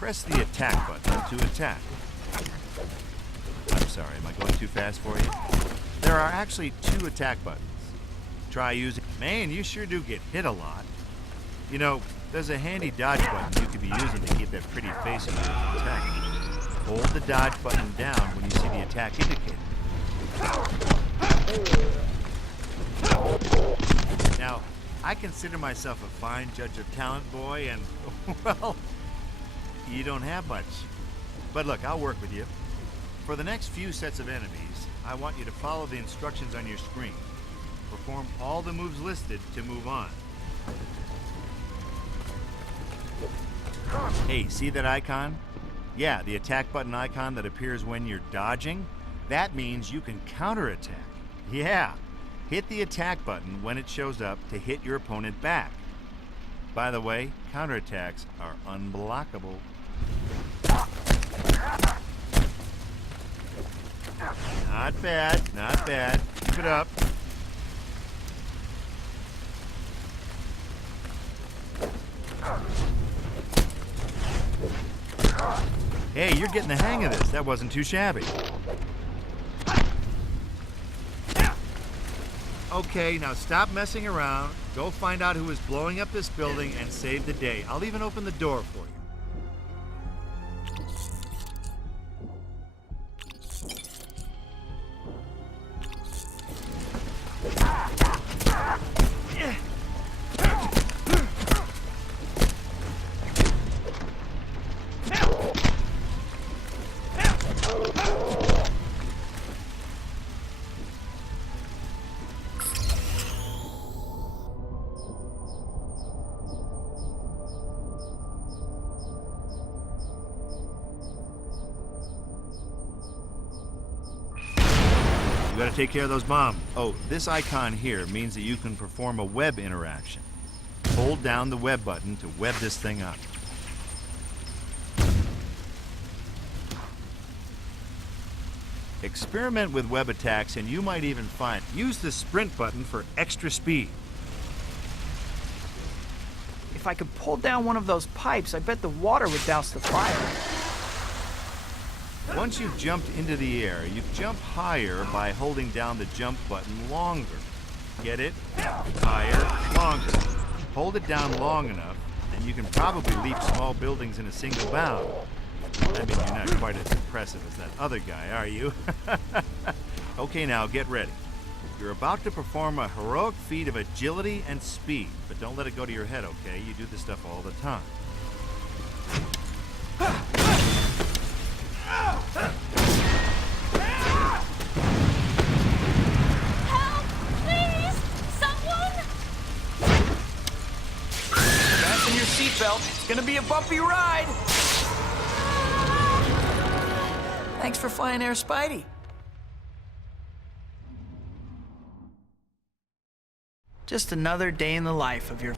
Press the attack button to attack. I'm sorry, am I going too fast for you? There are actually 2 attack buttons. Try using... Man, you sure do get hit a lot. You know, there's a handy dodge button you could be using to keep that pretty face of yours protected. Hold the dodge button down when you see the attack indicator. Now, I consider myself a fine judge of talent, boy, and, well, you don't have much. But look, I'll work with you. For the next few sets of enemies, I want you to follow the instructions on your screen. Perform all the moves listed to move on. Hey, see that icon? Yeah, the attack button icon that appears when you're dodging. That means you can counterattack. Yeah, hit the attack button when it shows up to hit your opponent back. By the way, counterattacks are unblockable. Not bad, not bad. Keep it up. Hey, you're getting the hang of this. That wasn't too shabby. Okay, now stop messing around. Go find out who is blowing up this building and save the day. I'll even open the door for you. You gotta take care of those bombs. Oh, this icon here means that you can perform a web interaction. Hold down the web button to web this thing up. Experiment with web attacks and you might even find. Use the sprint button for extra speed. If I could pull down one of those pipes, I bet the water would douse the fire. Once you've jumped into the air, you jump higher by holding down the jump button longer. Get it? Higher, longer. Hold it down long enough, and you can probably leap small buildings in a single bound. I mean, you're not quite as impressive as that other guy, are you? Okay, now get ready. You're about to perform a heroic feat of agility and speed, but don't let it go to your head, okay? You do this stuff all the time. Help! Please! Someone! Fasten your seatbelt. It's gonna be a bumpy ride. Thanks for flying Air Spidey. Just another day in the life of your...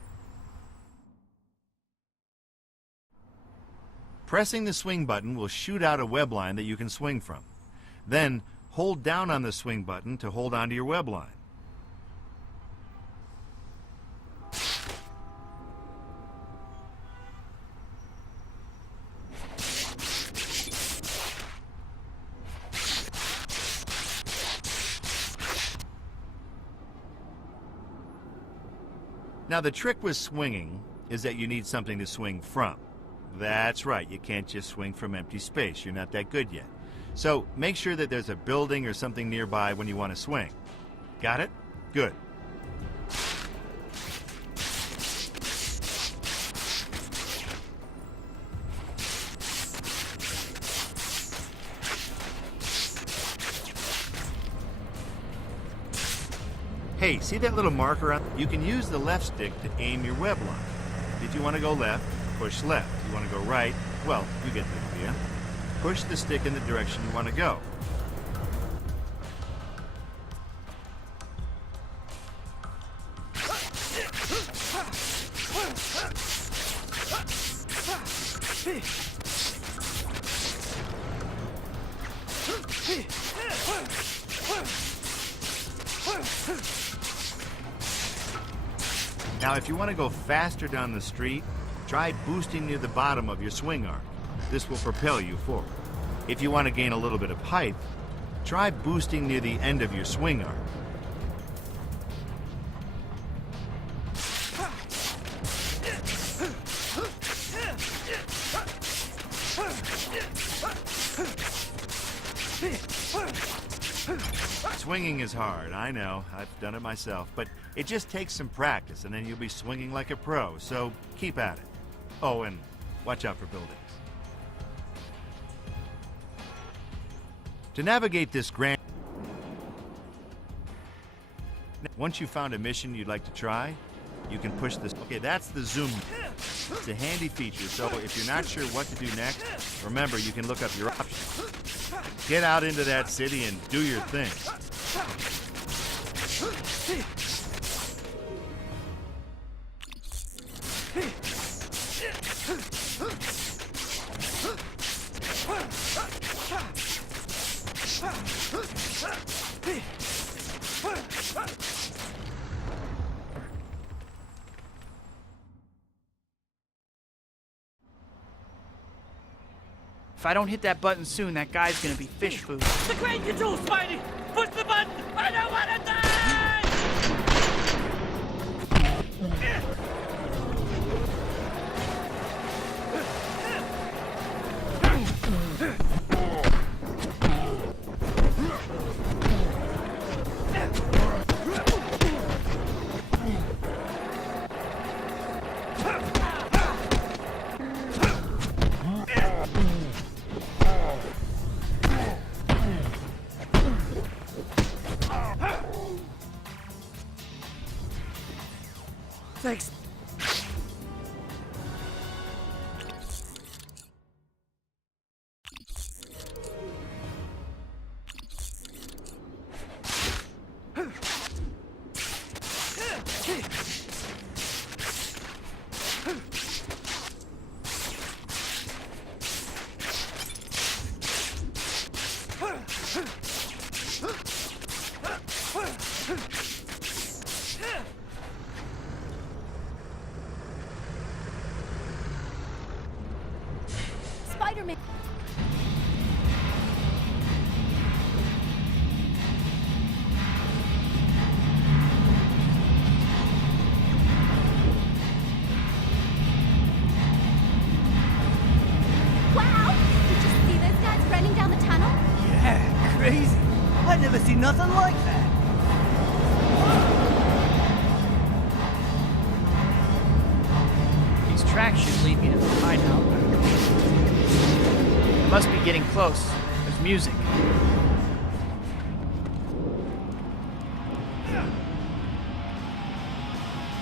Pressing the swing button will shoot out a web line that you can swing from. Then, hold down on the swing button to hold onto your web line. Now, the trick with swinging is that you need something to swing from. That's right, you can't just swing from empty space. You're not that good yet. So make sure that there's a building or something nearby when you want to swing. Got it? Good. Hey, see that little marker on? You can use the left stick to aim your web line. If you want to go left, push left. If you want to go right, well, you get the idea. Push the stick in the direction you want to go. Now, if you want to go faster down the street, try boosting near the bottom of your swing arc. This will propel you forward. If you want to gain a little bit of height, try boosting near the end of your swing arm. Swinging is hard, I know. I've done it myself, but it just takes some practice and then you'll be swinging like a pro, so keep at it. Oh, and watch out for buildings. To navigate this grand... Once you've found a mission you'd like to try, you can push this... Okay, that's the zoom. It's a handy feature, so if you're not sure what to do next, remember you can look up your options. Get out into that city and do your thing. If I don't hit that button soon, that guy's gonna be fish food. The crane control, Spidey! Push the button! I don't want to die! Thanks. Spider-Man. Wow! Did you see those guys running down the tunnel? Yeah, crazy. I've never seen nothing like that. These tracks should lead me to the hideout. I must be getting close. There's music.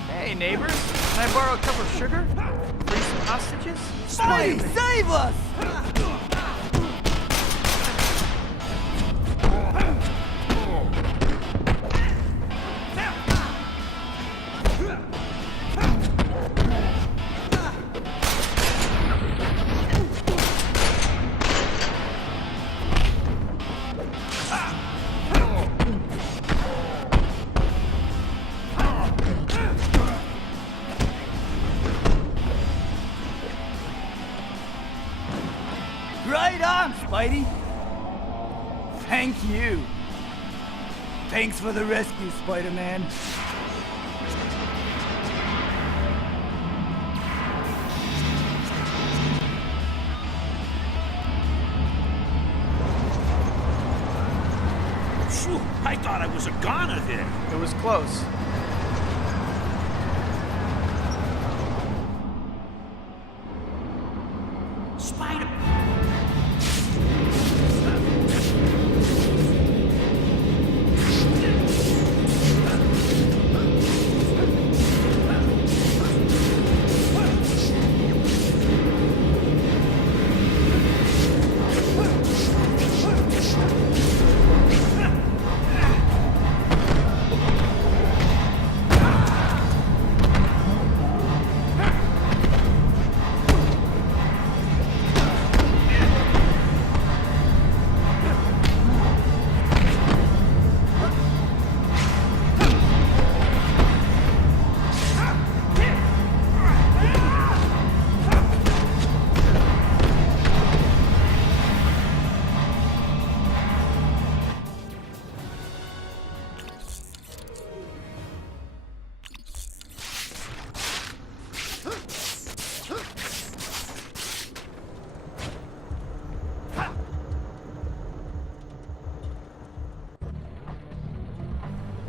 Hey, neighbors. Can I borrow a cup of sugar? Free some hostages? Spidey, save us! Right on, Spidey. Thank you. Thanks for the rescue, Spider-Man. Phew, I thought I was a goner there. It was close. Spider...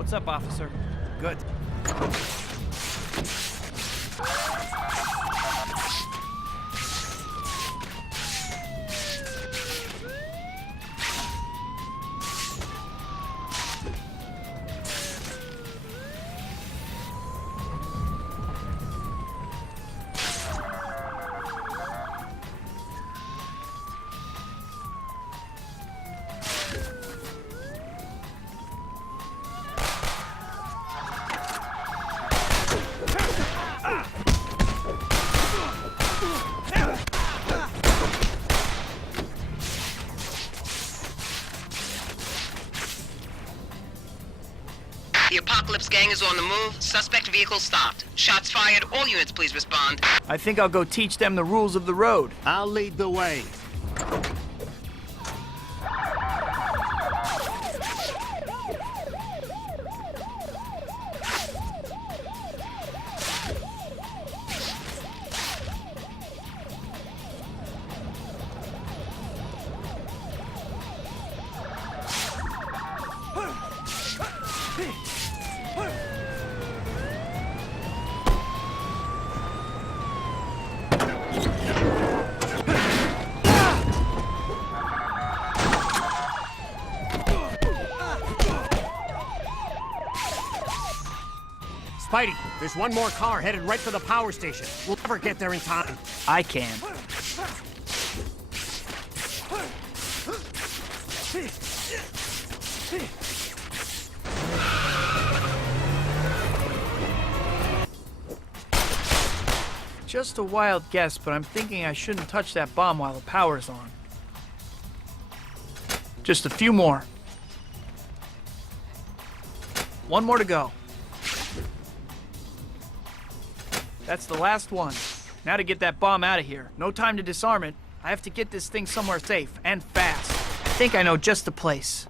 What's up, officer? Good. The Apocalypse gang is on the move. Suspect vehicle stopped. Shots fired. All units, please respond. I think I'll go teach them the rules of the road. I'll lead the way. Spidey, there's one more car headed right for the power station. We'll never get there in time. I can. Just a wild guess, but I'm thinking I shouldn't touch that bomb while the power's on. Just a few more. One more to go. That's the last one. Now to get that bomb out of here. No time to disarm it. I have to get this thing somewhere safe, and fast. I think I know just the place.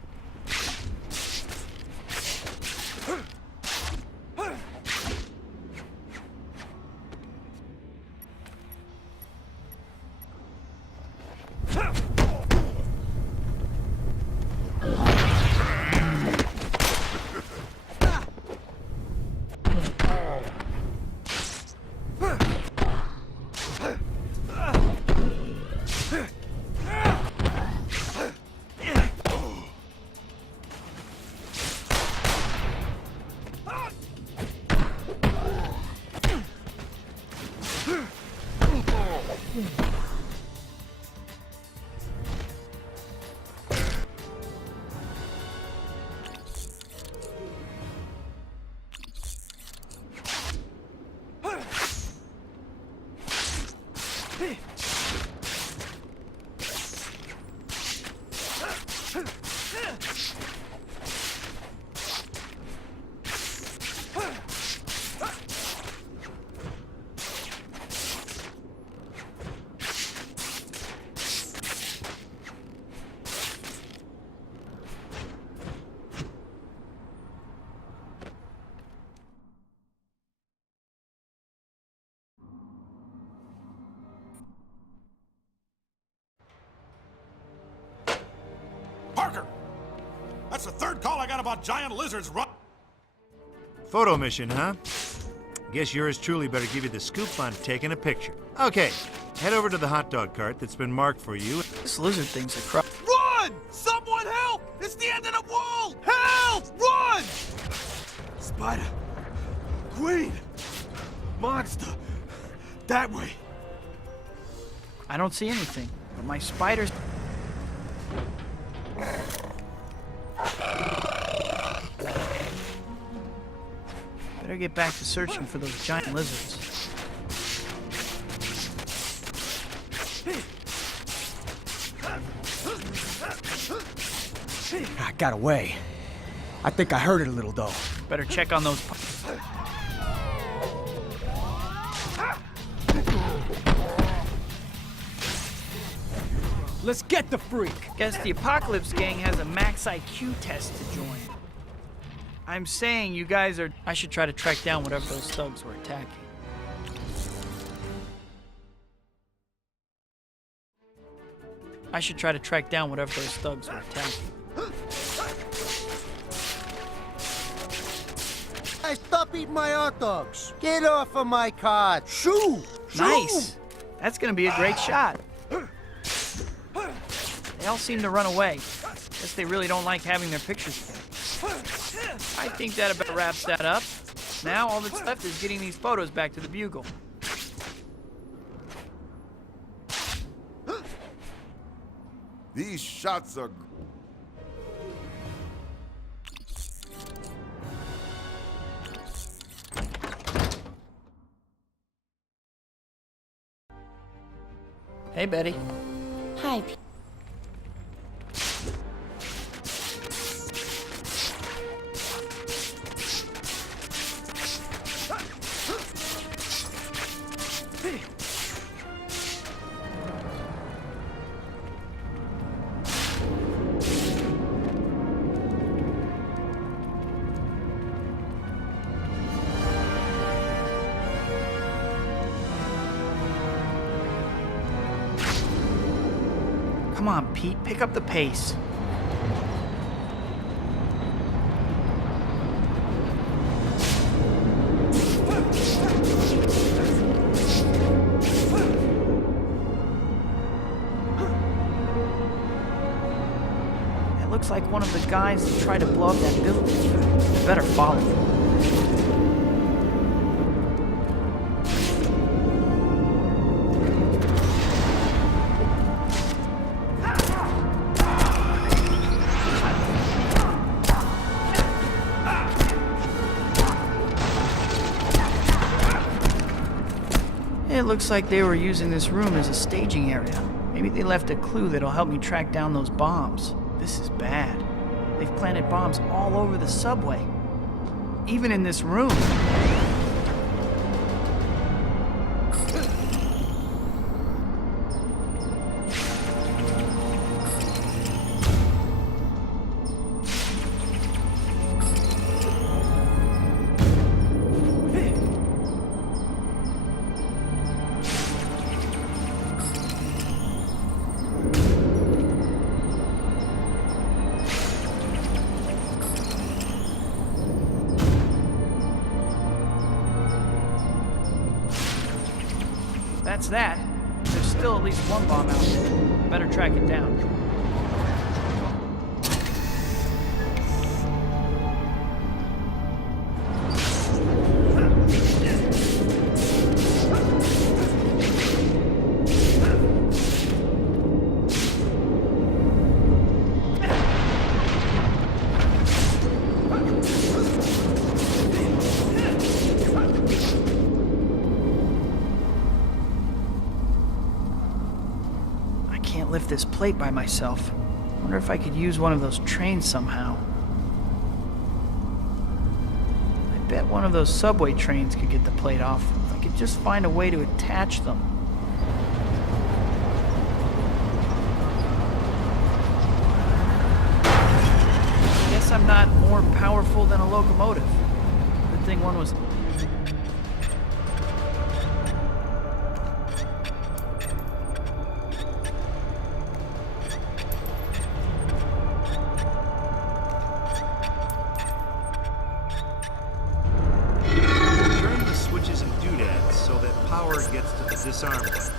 Parker! That's the third call I got about giant lizards run. Photo mission, huh? Guess yours truly better give you the scoop on taking a picture. Okay, head over to the hot dog cart that's been marked for you. This lizard thing's a crop. Run! Someone help! It's the end of the world! Help! Run! Spider. Queen. Monster. That way. I don't see anything, but my spiders... Better get back to searching for those giant lizards. I got away. I think I heard it a little, though. Better check on those... Let's get the freak. Guess the Apocalypse gang has a max IQ test to join. I'm saying you guys are... I should try to track down whatever those thugs were attacking. I should try to track down whatever those thugs were attacking. guys, stop eating my hot dogs. Get off of my cart. Shoo! Nice. That's gonna be a great shot. They all seem to run away. Guess they really don't like having their pictures taken. I think that about wraps that up. Now all that's left is getting these photos back to the Bugle. These shots are... Hey, Betty. Hi, Come on, Pete, pick up the pace. It looks like one of the guys that tried to blow up that building. I better follow him. It looks like they were using this room as a staging area. Maybe they left a clue that'll help me track down those bombs. This is bad. They've planted bombs all over the subway. Even in this room. That's that. There's still at least one bomb out there. Better track it down. Lift this plate by myself. Wonder if I could use one of those trains somehow. I bet one of those subway trains could get the plate off if I could just find a way to attach them. Guess I'm not more powerful than a locomotive. Good thing one was... Power gets to the disarm button.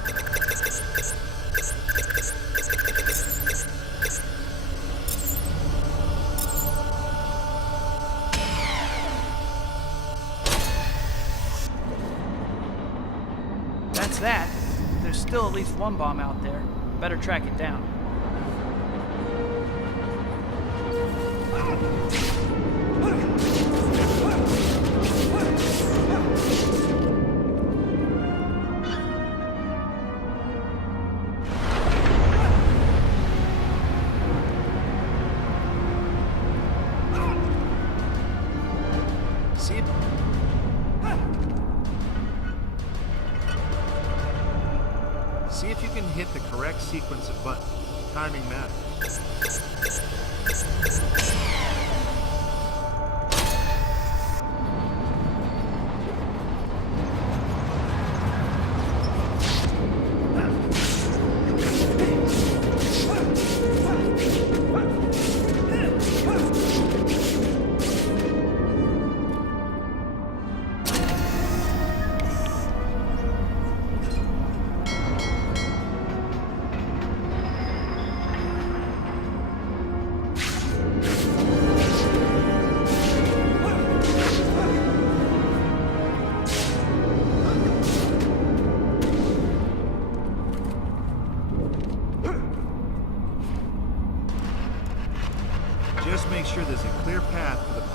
That's that. There's still at least one bomb out there. Better track it down. See if you can hit the correct sequence of buttons. Timing matters.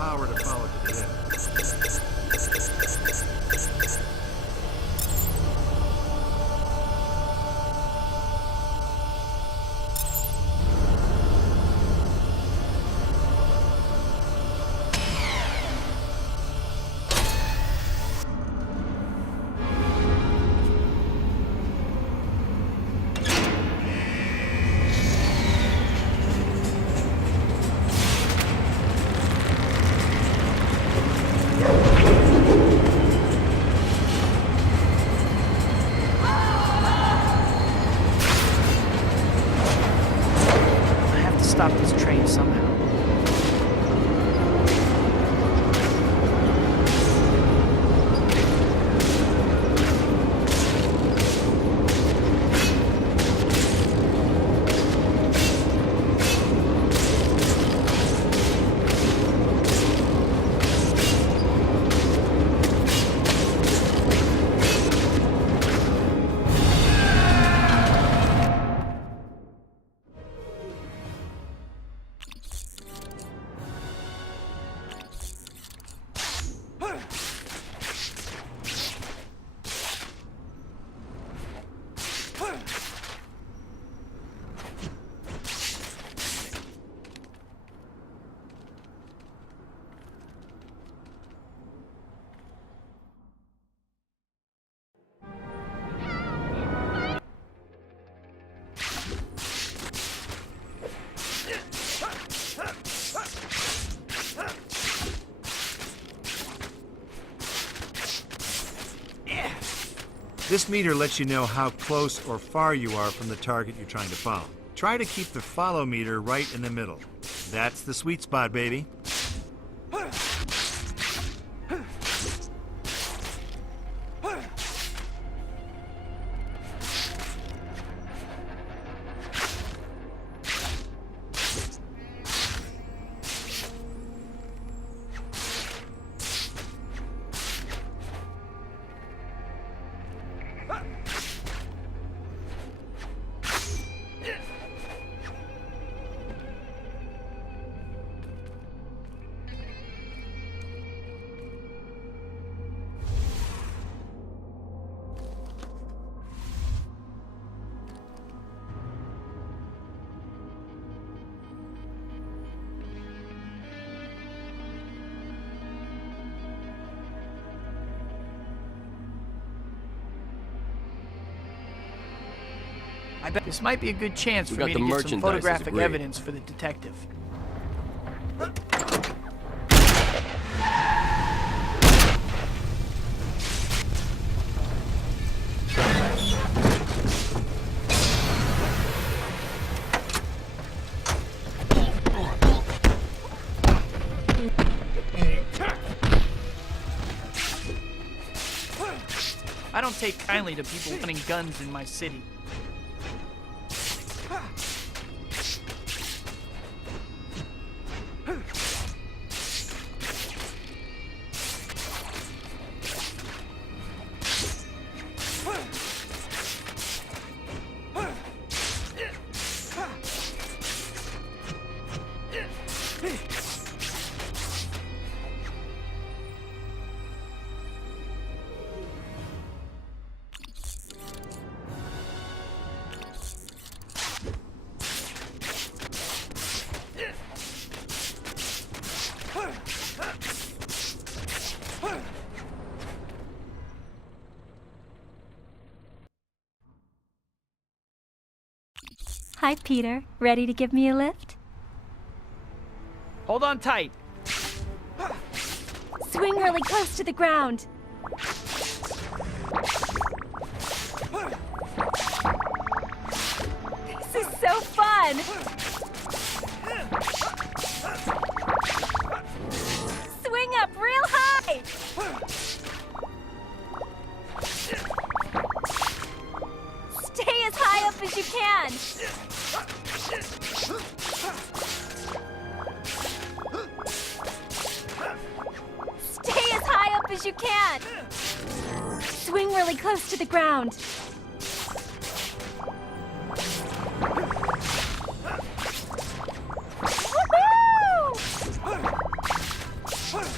power to follow to the end. I have to stop this train somehow. This meter lets you know how close or far you are from the target you're trying to follow. Try to keep the follow meter right in the middle. That's the sweet spot, baby. I bet this might be a good chance for me to get some photographic evidence for the detective. I don't take kindly to people wanting guns in my city. Hi, Peter. Ready to give me a lift? Hold on tight. Swing really close to the ground. This is so fun! Swing up real high! Stay as high up as you can! Stay as high up as you can! Swing really close to the ground. Woohoo! Woohoo!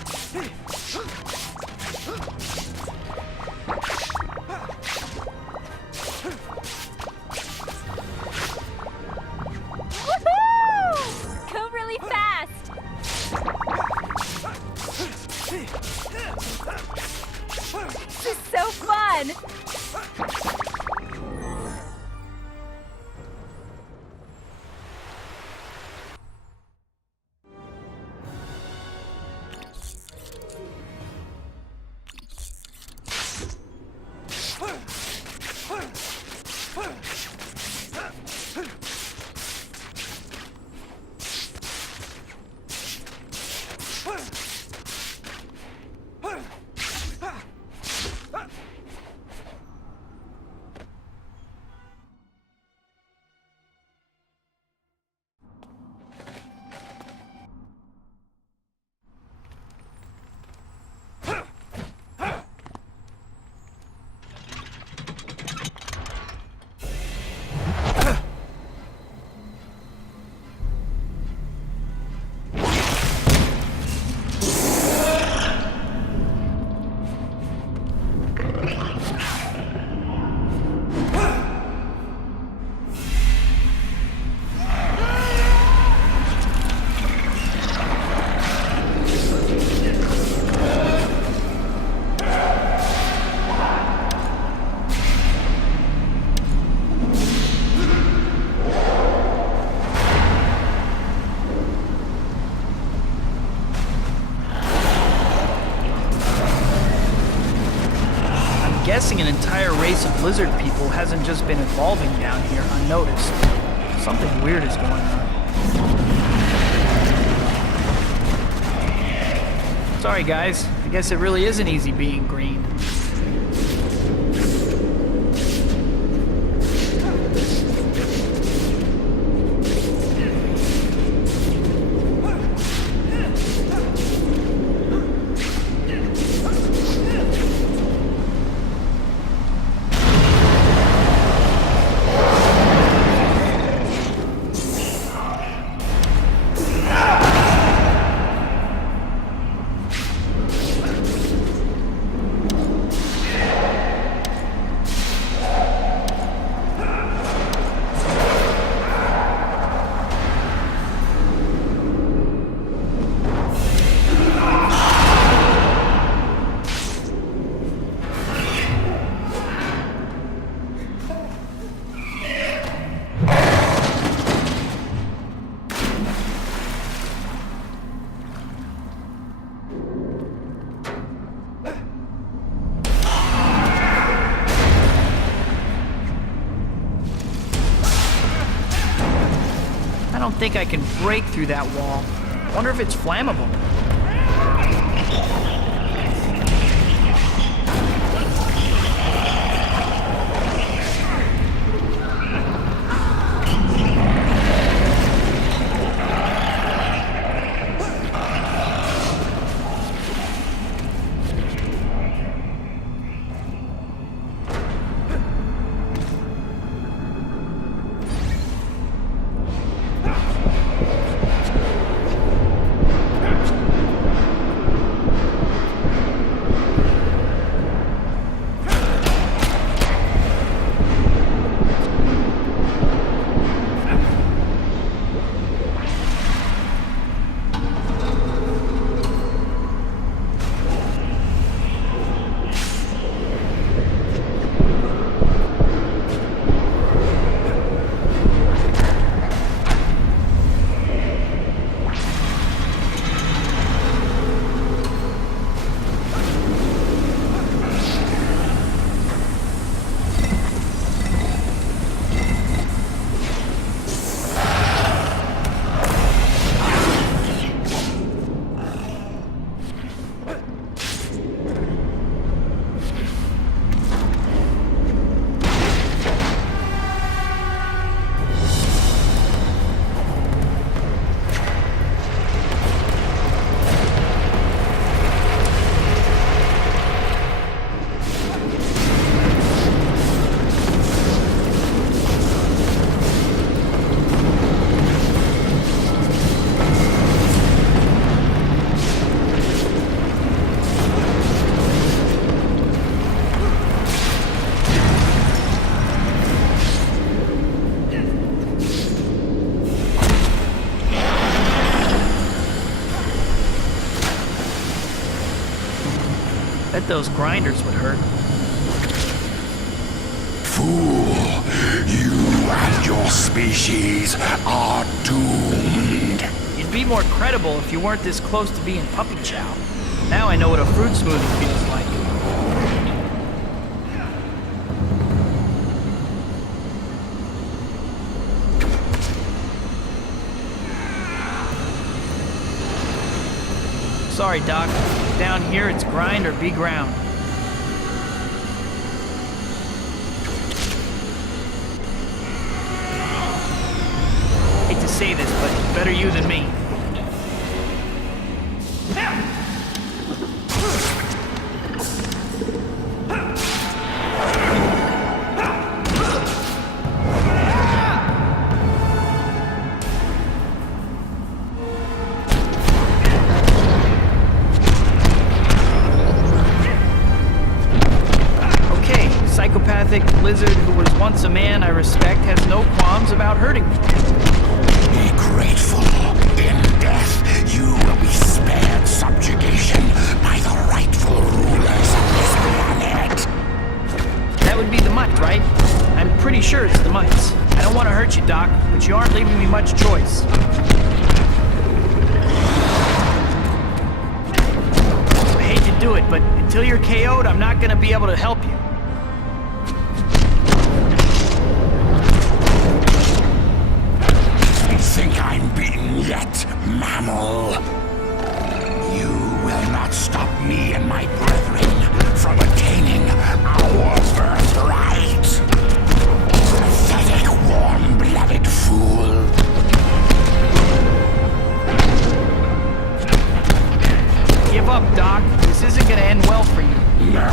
Go really fast! This is so fun! Guessing an entire race of lizard people hasn't just been evolving down here unnoticed. Something weird is going on. Sorry guys, I guess it really isn't easy being green. I don't think I can break through that wall. Wonder if it's flammable. Bet those grinders would hurt. Fool, you and your species are doomed. You'd be more credible if you weren't this close to being puppy chow. Now I know what a fruit smoothie feels like. Sorry, Doc. Down here, it's grind or be ground. Hate to say this, but better you than me. Psychopathic lizard who was once a man I respect has no qualms about hurting me. Be grateful. In death, you will be spared subjugation by the rightful rulers of this planet. That would be the Mutt, right? I'm pretty sure it's the Mutts. I don't want to hurt you, Doc, but you aren't leaving me much choice. I hate to do it, but until you're KO'd, I'm not going to be able to help you. Think I'm beaten yet, mammal? You will not stop me and my brethren from attaining our birthright. Pathetic, warm-blooded fool. Give up, Doc. This isn't gonna end well for you. Never.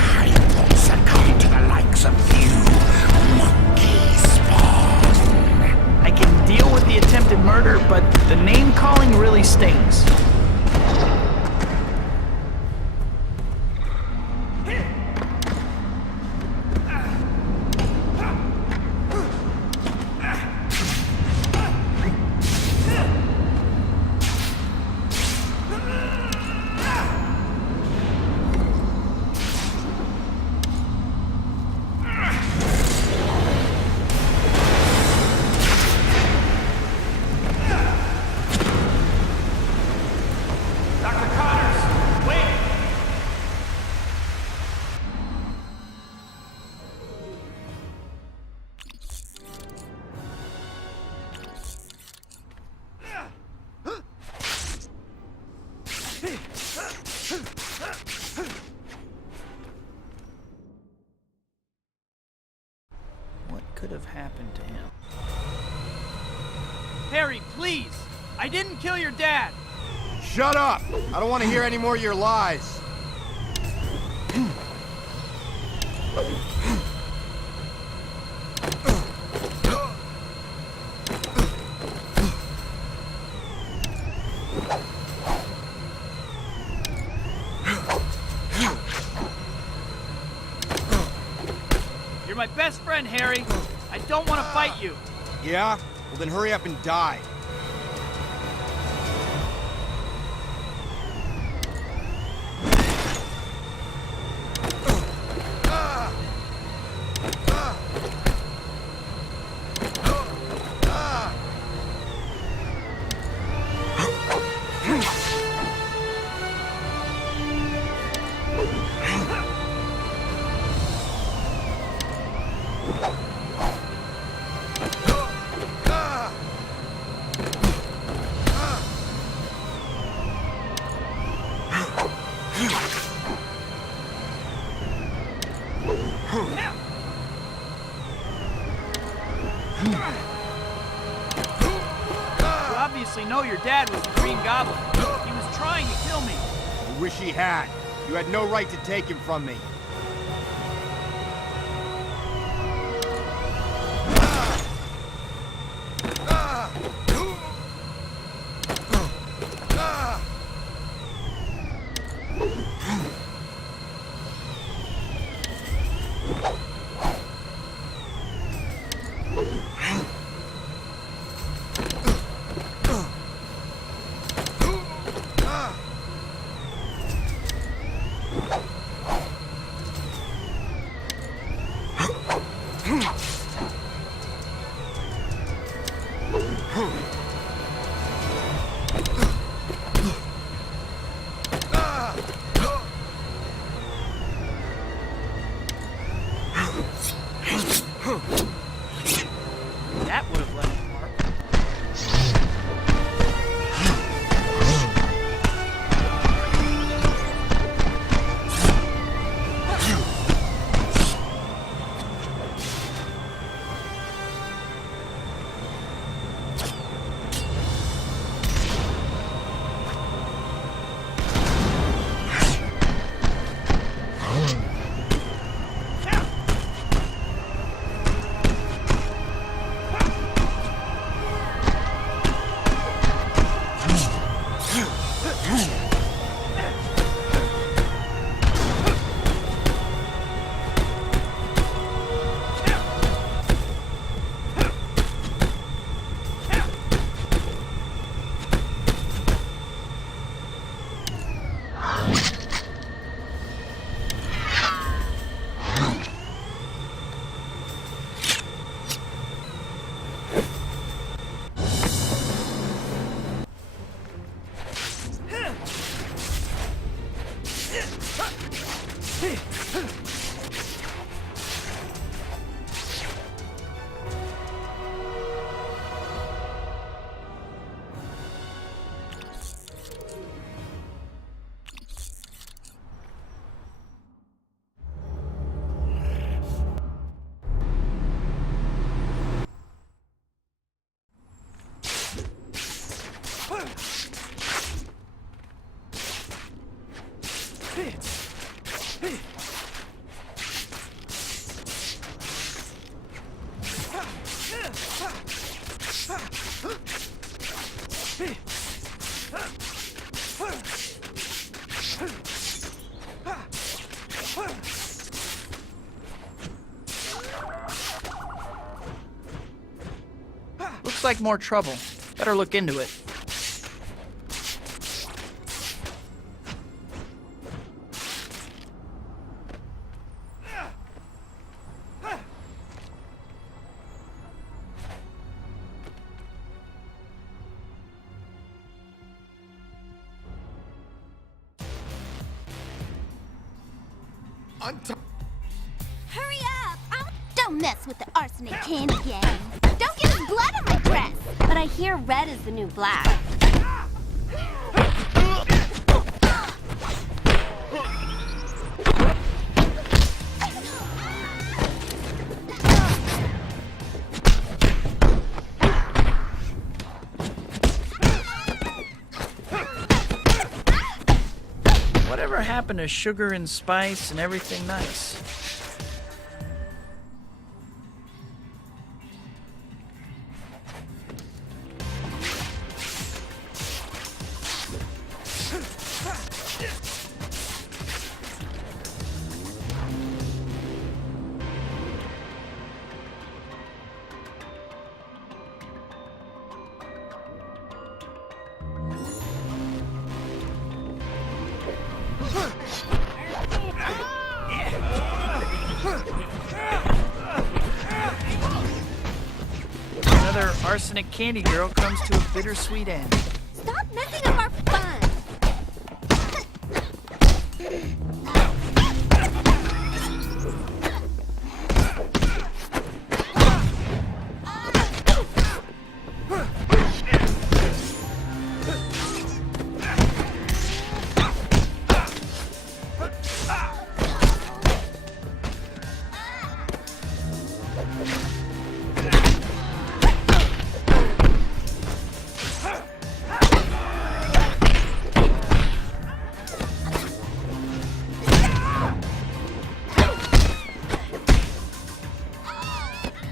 I won't succumb to the likes of you, monkey spawn. I can deal with the attempted murder, but the name-calling really stings. What could have happened to him? Harry, please! I didn't kill your dad! Shut up! I don't want to hear any more of your lies. You're my best friend, Harry. I don't want to fight you. Yeah? Well then hurry up and die. You obviously know your dad was the Green Goblin. He was trying to kill me. I wish he had. You had no right to take him from me. Looks like more trouble. Better look into it. Hurry up! Don't mess with the arsenic candy gang. Don't get his blood on my dress. But I hear red is the new black. Whatever happened to sugar and spice and everything nice? Another arsenic candy girl comes to a bittersweet end. Stop messing up our fun!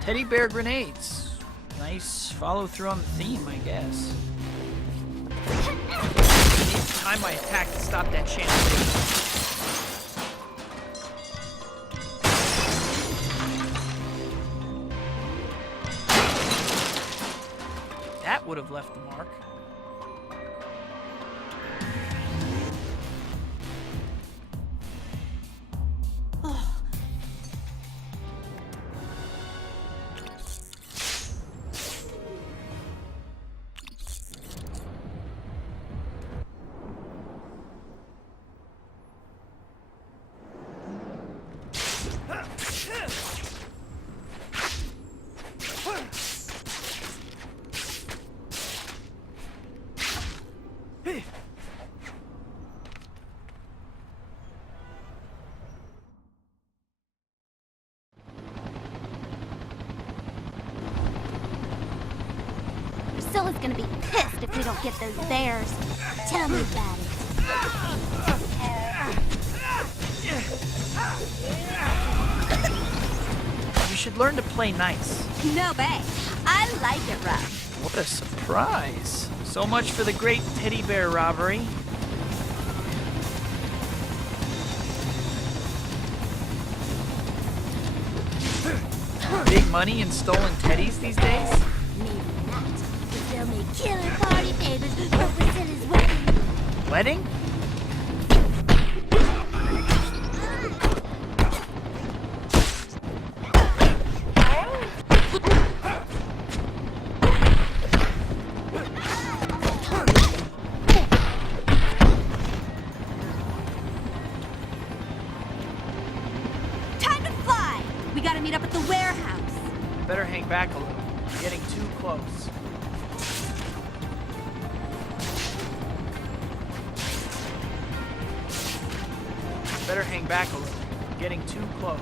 Teddy bear grenades. Nice follow through on the theme, I guess. I need to time my attack to stop that chandelier. That would have left the mark. Priscilla's gonna be pissed if we don't get those bears. Tell me about it. You should learn to play nice. No, babe. I like it rough. What a surprise. So much for the great teddy bear robbery. Big money in stolen teddies these days? Maybe not. But they'll make killer party favors for Priscilla's wedding. Wedding? Better hang back a little. You're getting too close. Better hang back a little. You're getting too close.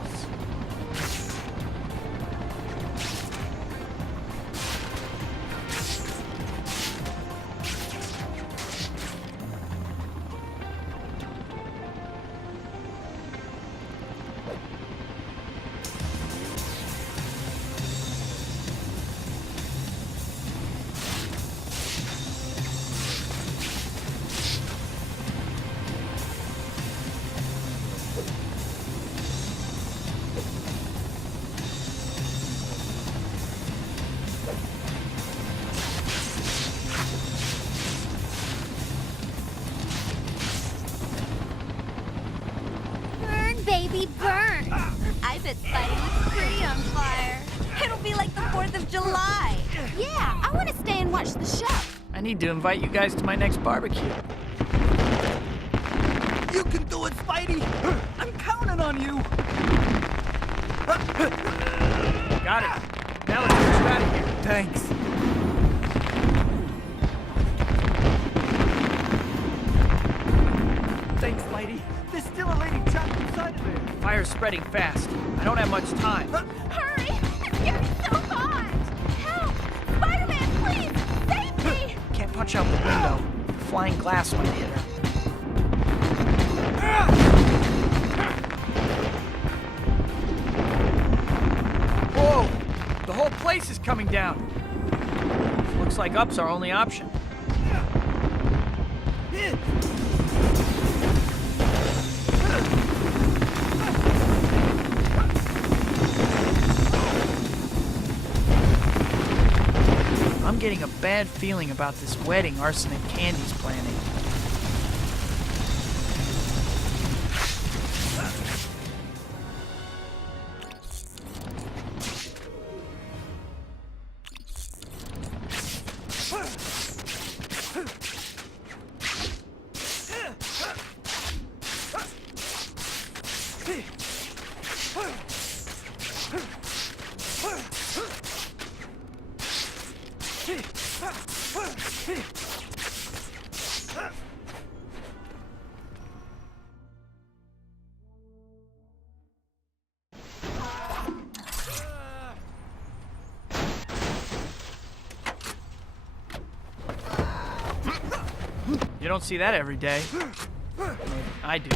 Baby, burn! I bet Spidey looks pretty on fire. It'll be like the 4th of July. Yeah, I want to stay and watch the show. I need to invite you guys to my next barbecue. You can do it, Spidey! I'm counting on you! Got it. Now let's get you out of here. Thanks. Thanks, Spidey. There's still a lady trapped inside of there. Fire's spreading fast. I don't have much time. Hurry! It's getting so hot! Help! Spider-Man, please! Save me! Can't punch out the window. Flying glass might hit her. Whoa! The whole place is coming down. Looks like up's our only option. I'm getting a bad feeling about this wedding Arsenic Candy's planning. You don't see that every day. I do.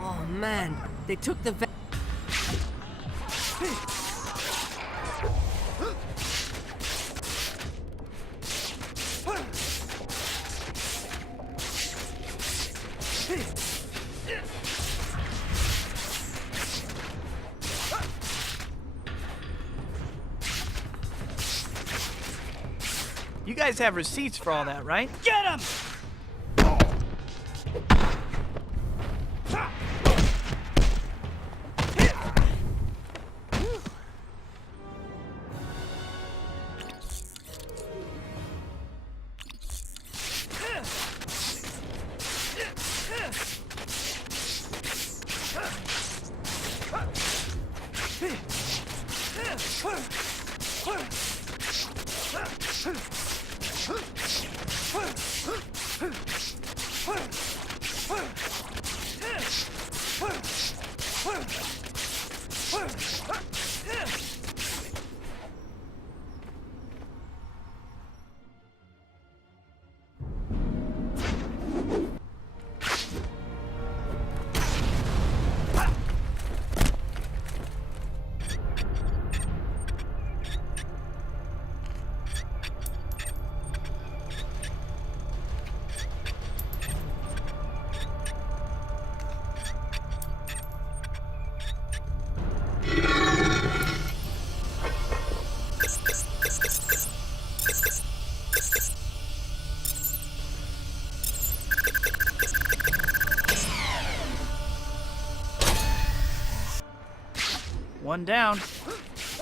Oh man, they took the You guys have receipts for all that, right? Get him! One down.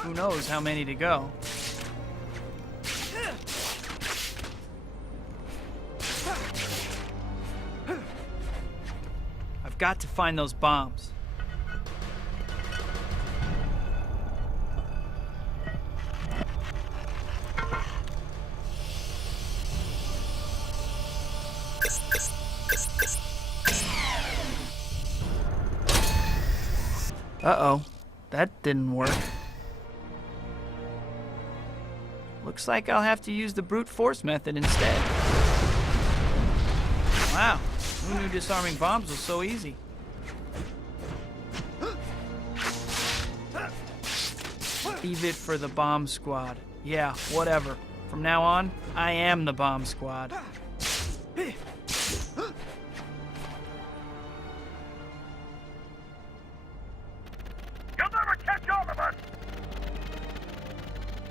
Who knows how many to go. I've got to find those bombs. Uh-oh. That didn't work. Looks like I'll have to use the brute force method instead. Wow. Who knew disarming bombs was so easy? Leave it for the bomb squad. Yeah, whatever. From now on, I am the bomb squad.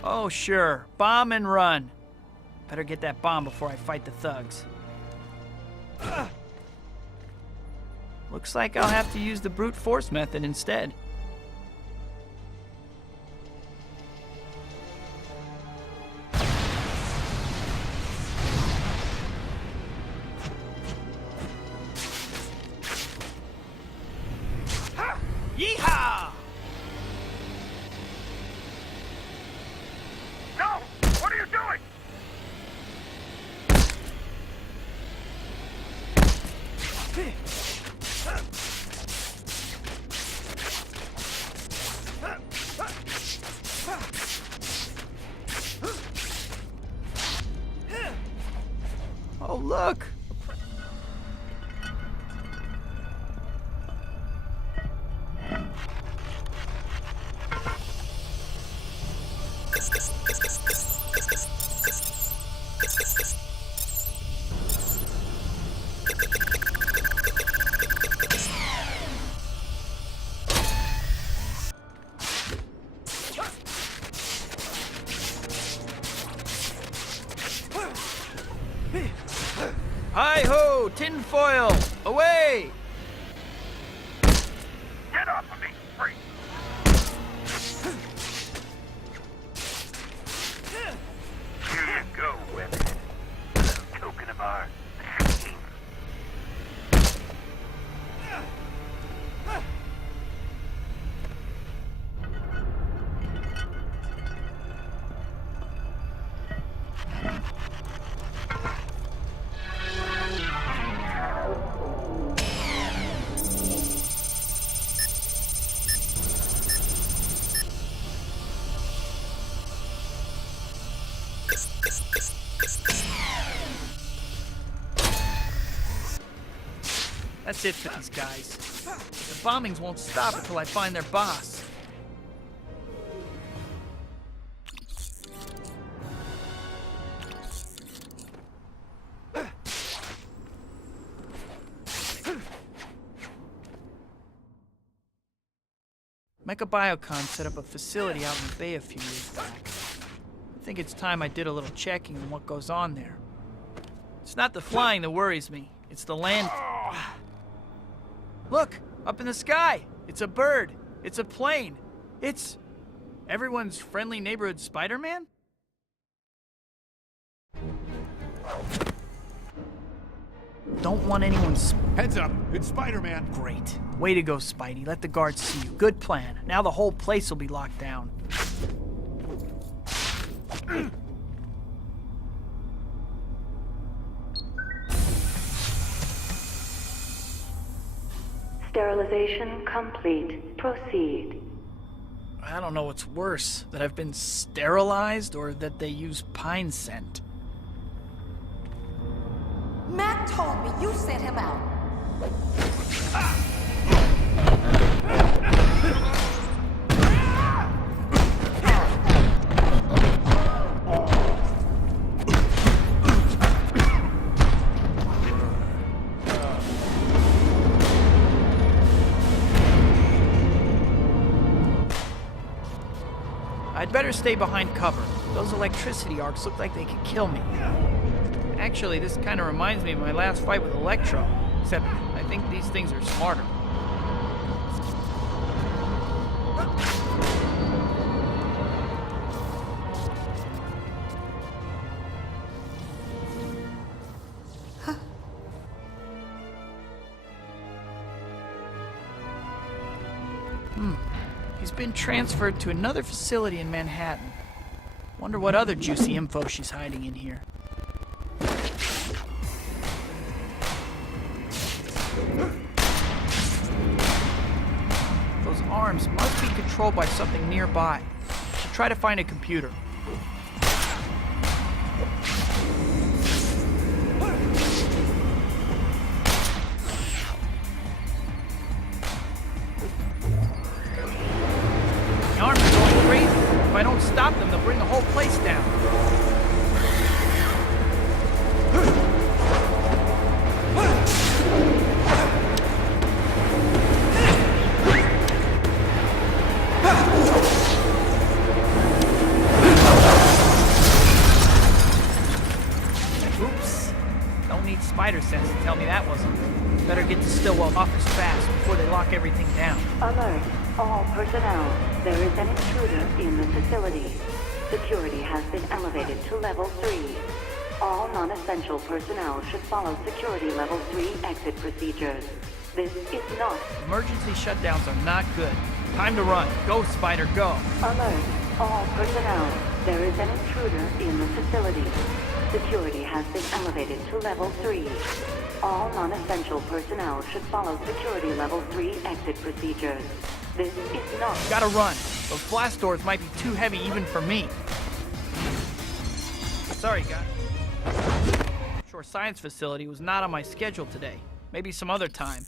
Oh, sure. Bomb and run. Better get that bomb before I fight the thugs. Looks like I'll have to use the brute force method instead. Yeehaw! No! What are you doing? Oh, look! Hi-ho! Tinfoil! Away! Get off of me, freak! Here you go, Webhead. A little token of our scheme. That's it for these guys. The bombings won't stop until I find their boss. Mecha Biocon set up a facility out in the Bay a few years back. I think it's time I did a little checking on what goes on there. It's not the flying that worries me. It's the land... Look! Up in the sky! It's a bird! It's a plane! It's... everyone's friendly neighborhood Spider-Man? Don't want anyone... Heads up, it's Spider-Man. Great. Way to go, Spidey. Let the guards see you. Good plan. Now the whole place will be locked down. Sterilization complete. Proceed. I don't know what's worse, that I've been sterilized or that they use pine scent. Matt told me you sent him out. I'd better stay behind cover. Those electricity arcs look like they could kill me. Actually, this kind of reminds me of my last fight with Electro, except I think these things are smarter. been transferred to another facility in Manhattan. Wonder what other juicy info she's hiding in here. Those arms must be controlled by something nearby. Should try to find a computer. The arms are going crazy. If I don't stop them, they'll bring the whole place down. Oops. Don't need spider sense to tell me that wasn't. Better get to Stillwell office fast before they lock everything down. Alert. All personnel. There is an intruder in the facility. Security has been elevated to level 3. All non-essential personnel should follow security level 3 exit procedures. This is not... Emergency shutdowns are not good. Time to run. Go, Spider, go. Alert. All personnel. There is an intruder in the facility. Security has been elevated to level 3. All non-essential personnel should follow security level 3 exit procedures. This is not... Gotta run. Those blast doors might be too heavy even for me. Sorry, guys. Shore Science Facility was not on my schedule today. Maybe some other time.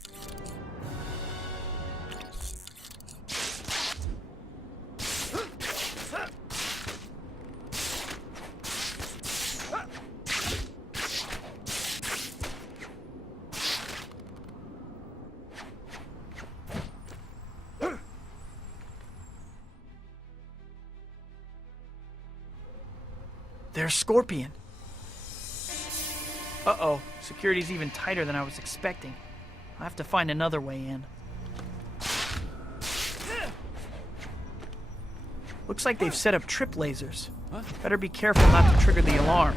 There's Scorpion. Uh-oh. Security's even tighter than I was expecting. I'll have to find another way in. Looks like they've set up trip lasers. Better be careful not to trigger the alarm.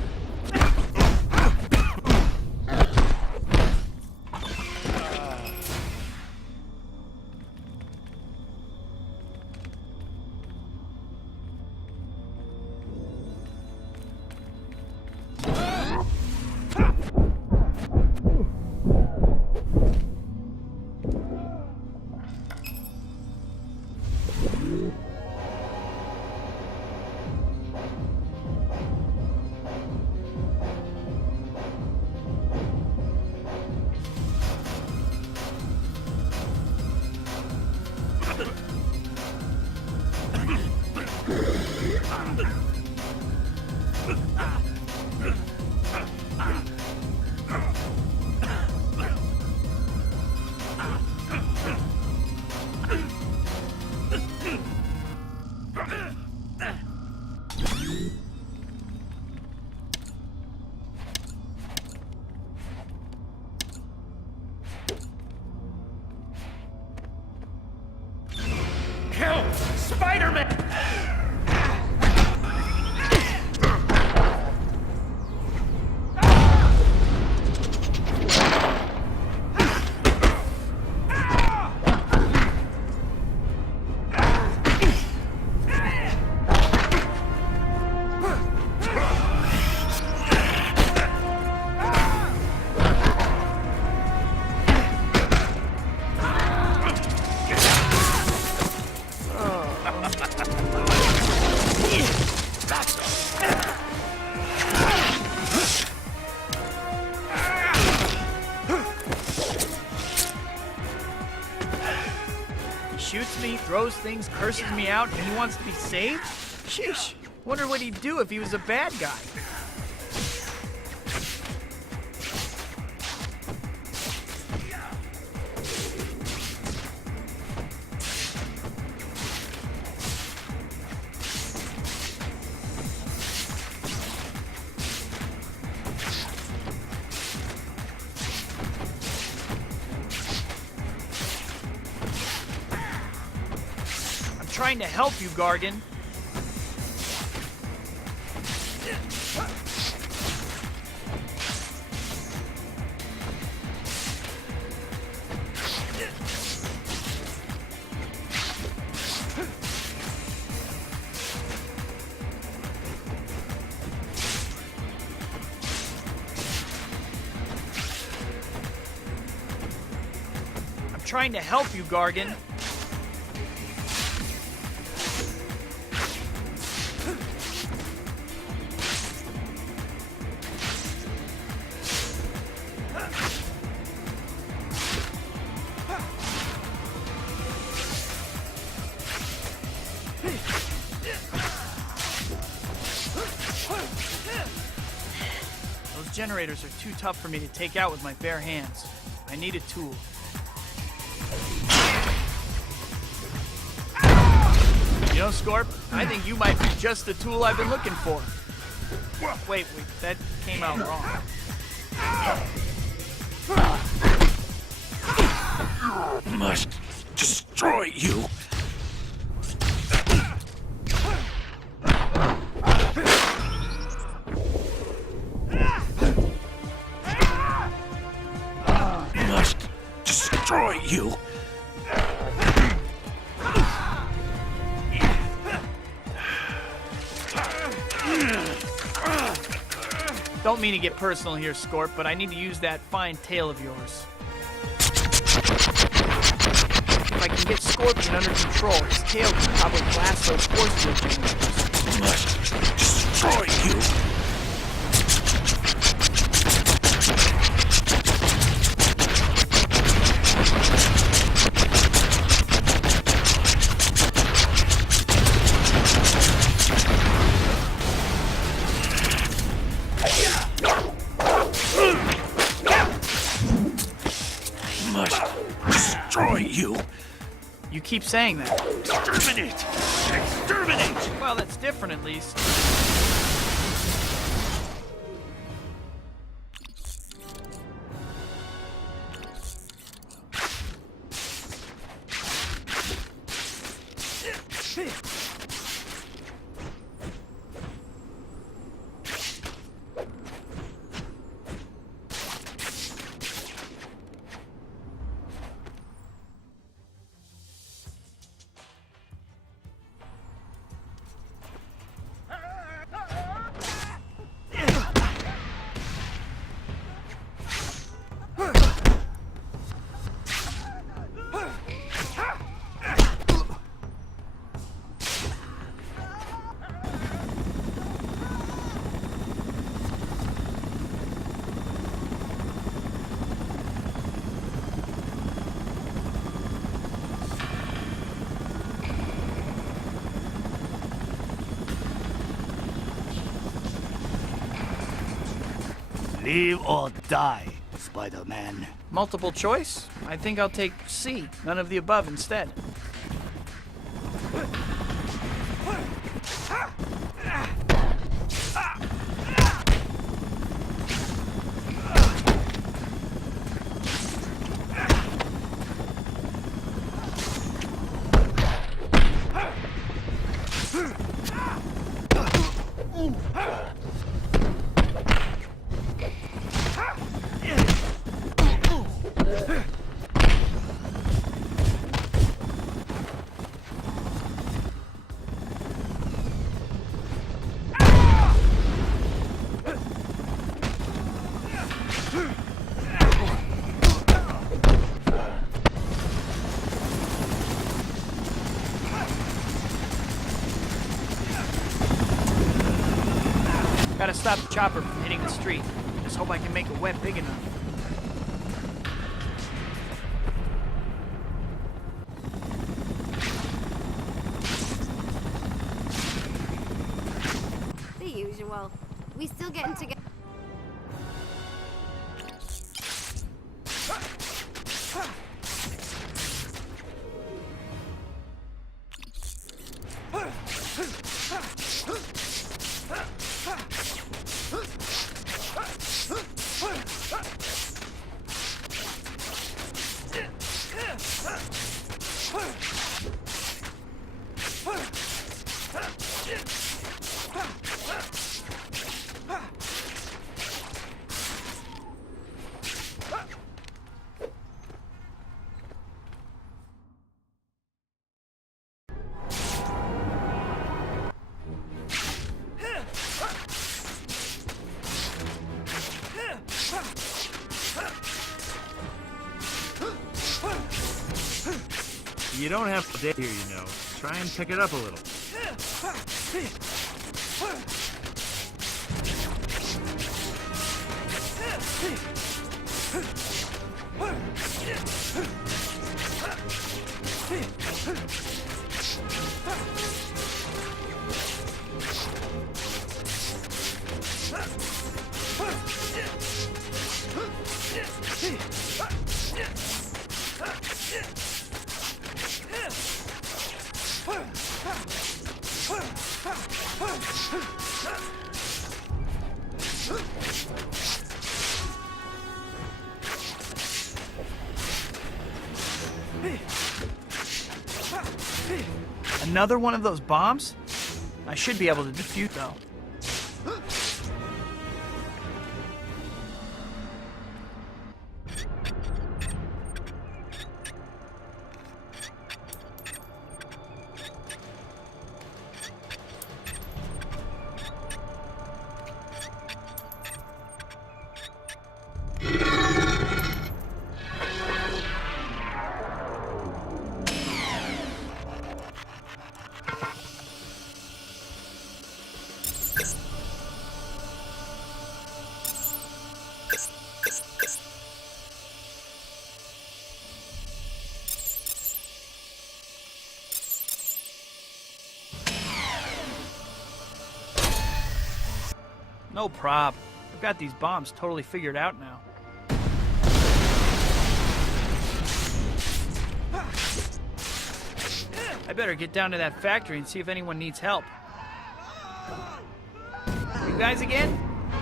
Help! Spider-Man! Shoots me, throws things, curses me out, and he wants to be saved? Sheesh. Wonder what he'd do if he was a bad guy. Trying to help you, Gargan. trying to help you, Gargan. Those generators are too tough for me to take out with my bare hands. I need a tool. You know, Scorp, I think you might be just the tool I've been looking for. Wait, that came out wrong. Must destroy you. Must destroy you. Don't mean to get personal here, Scorp, but I need to use that fine tail of yours. If I can get Scorpion under control, his tail can probably blast those force field generators. Must destroy you. Must destroy you. You keep saying that. Exterminate! Exterminate! Well, that's different at least. Live or die, Spider-Man. Multiple choice? I think I'll take C. None of the above instead. Gotta stop the chopper from hitting the street. Just hope I can make a web big enough. The usual. We still getting together. You don't have to stay here, you know. Try and pick it up a little. Another one of those bombs? I should be able to defuse though. No prob. I've got these bombs totally figured out now. I better get down to that factory and see if anyone needs help. You guys again?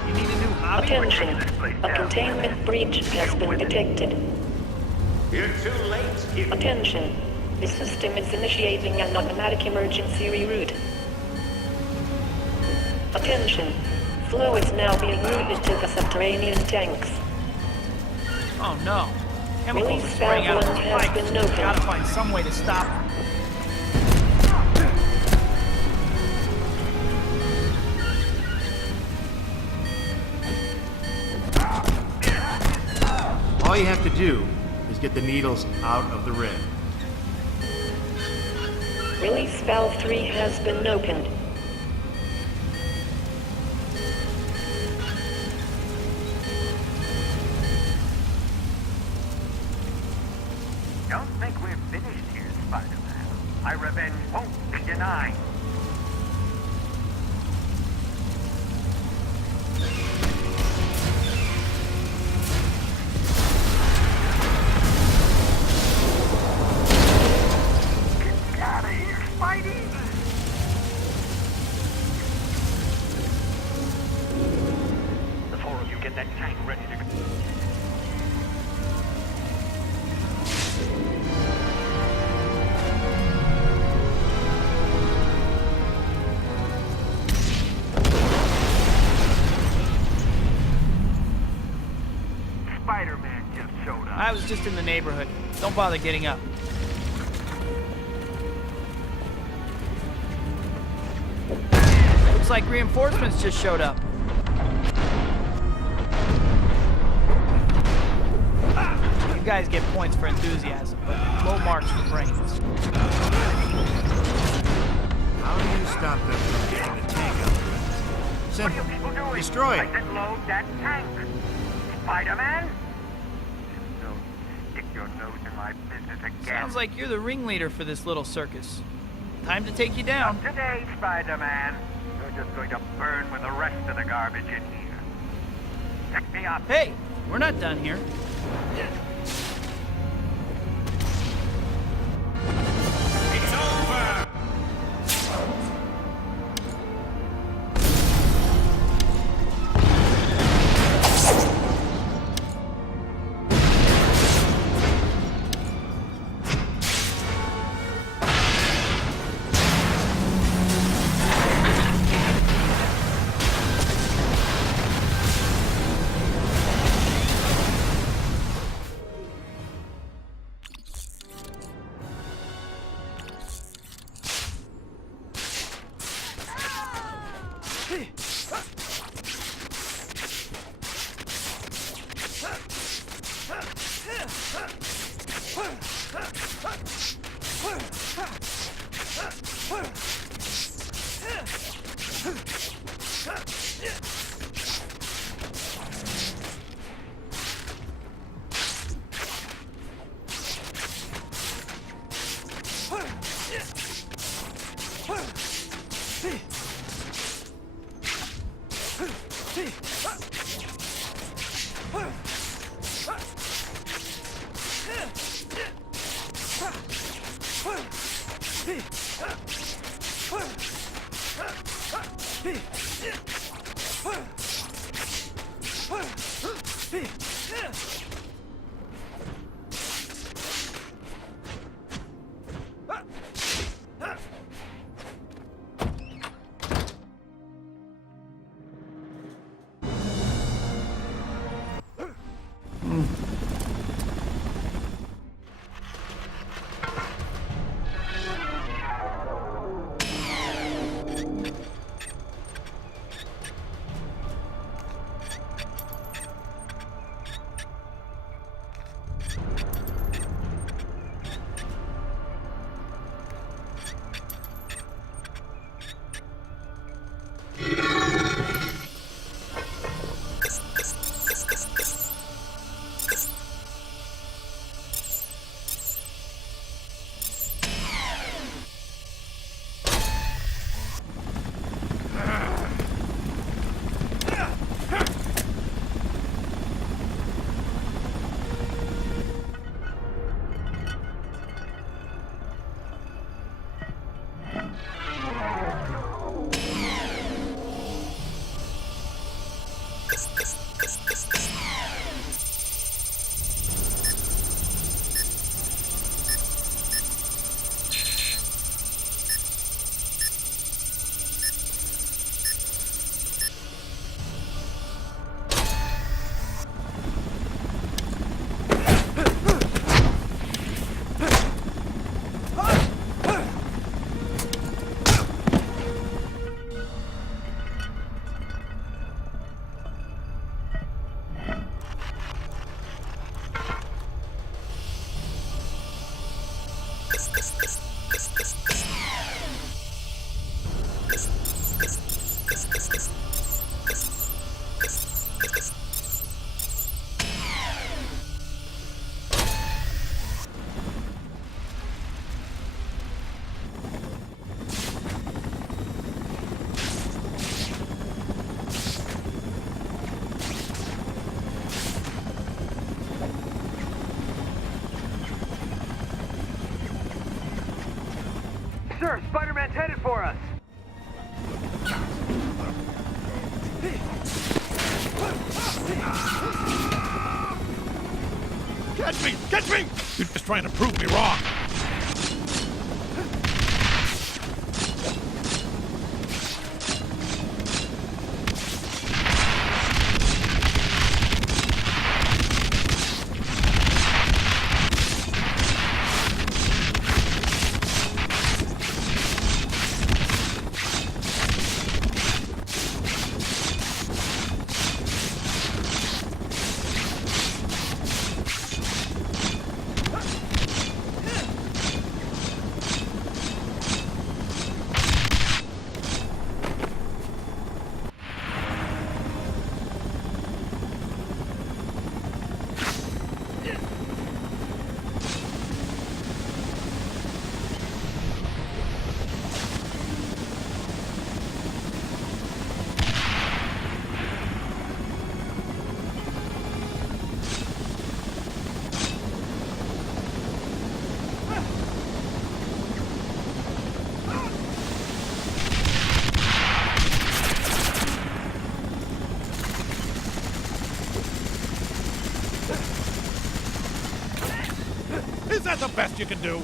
You need a new hobby? Attention. A containment breach has been detected. You're too late. Attention. The system is initiating an automatic emergency reroute. Attention. Flow is now being routed to the subterranean tanks. Oh no. Chemicals Release are spraying out of valve the 1 has pipes. been opened. Gotta find some way to stop them. All you have to do is get the needles out of the red. Release valve 3 has been opened. Don't think we're finished here, Spider-Man. My revenge won't be denied. Get out of here, Spidey! The four of you get that tank ready to go. Spider-Man just showed up. I was just in the neighborhood. Don't bother getting up. Looks like reinforcements just showed up. You guys get points for enthusiasm, but low marks for brains. How do you stop them from getting the tank out? What Simple. are you people doing? Destroy I it. said load that tank. Spider-Man? Don't stick your nose in my business again. Sounds like you're the ringleader for this little circus. Time to take you down. Not today, Spider-Man. You're just going to burn with the rest of the garbage in here. Pick me up. Hey, we're not done here. It's over! Sir, Spider-Man's headed for us! Catch me! Catch me! You're just trying to prove me wrong. Is that the best you can do?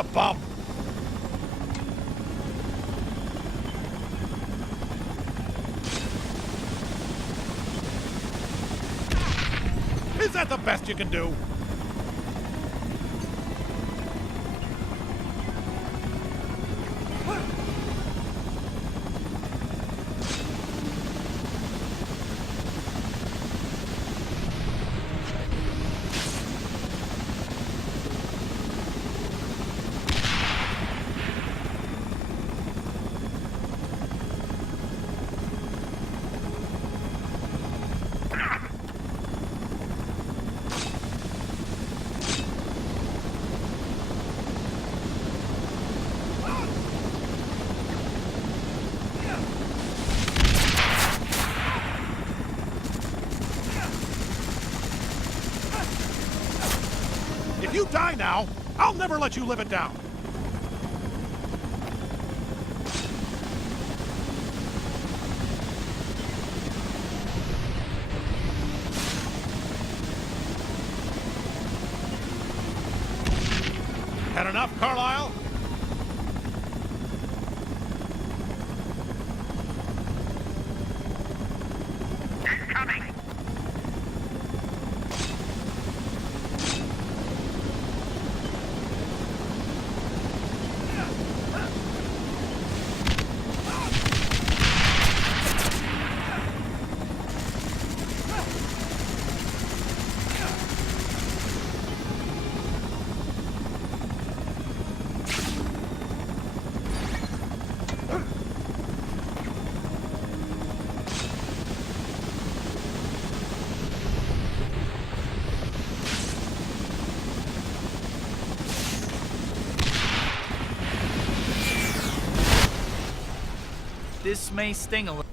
a bum! Is that the best you can do? If you die now, I'll never let you live it down. Had enough, Carlisle? Incoming! This may sting a little.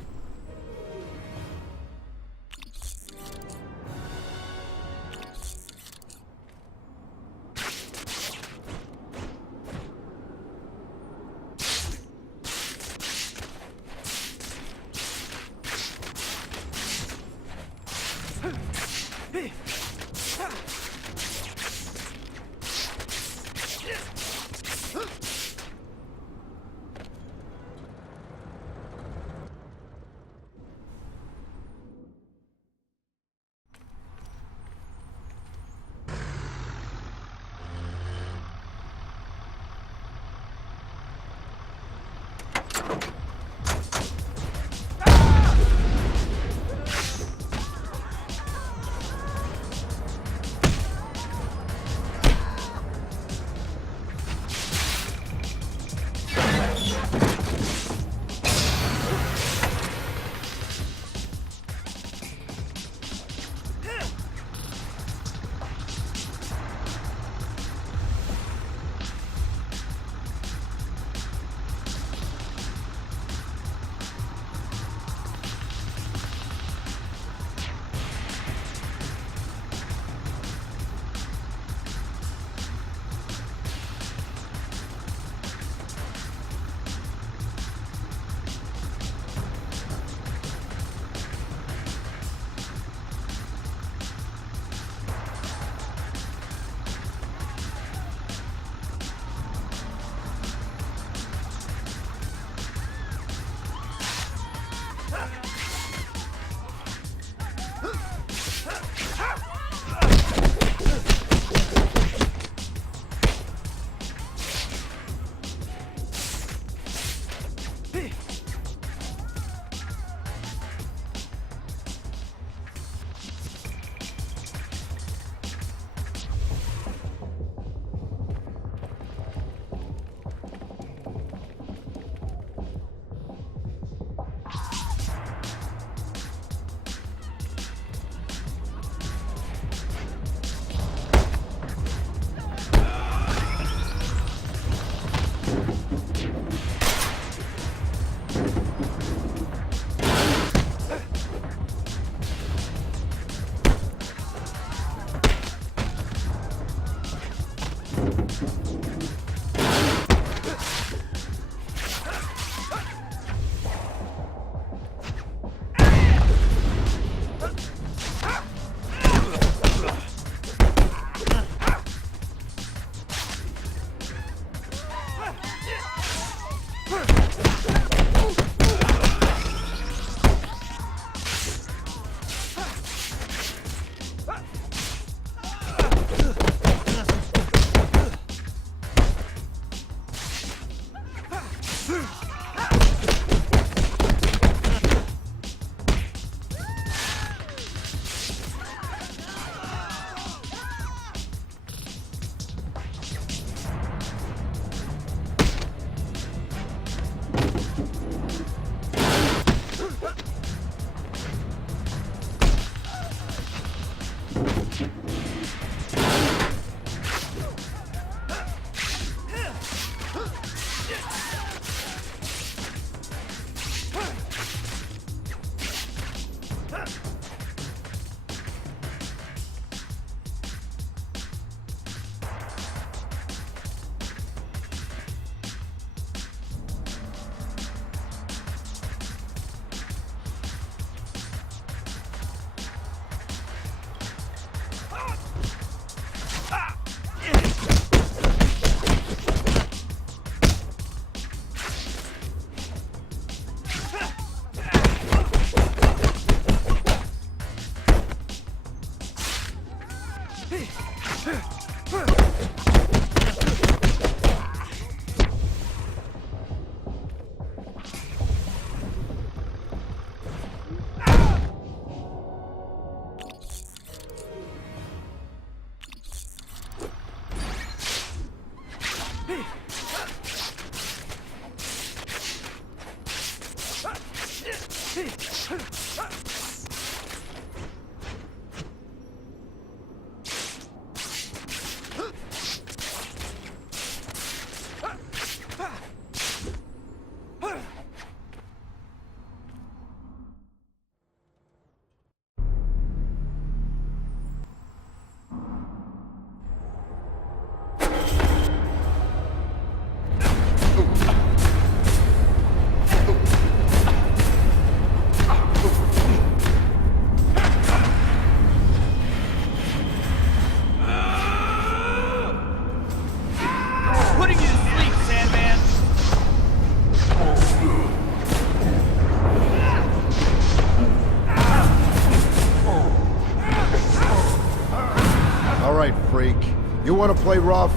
You want to play rough?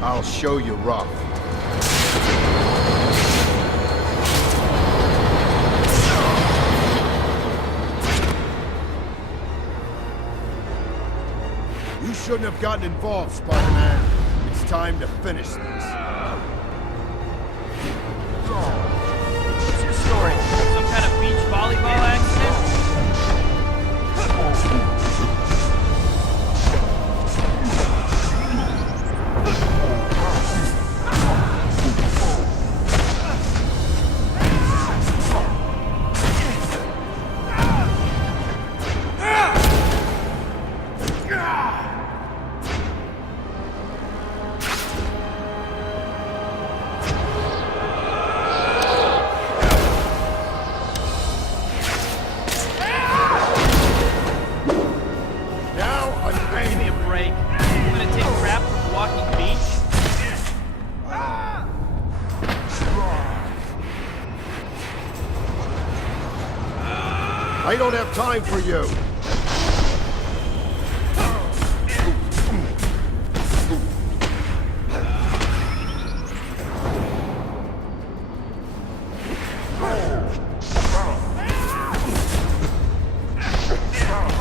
I'll show you rough. You shouldn't have gotten involved, Spider-Man. It's time to finish this. What's your story? Some kind of beach volleyball accident? I don't have time for you.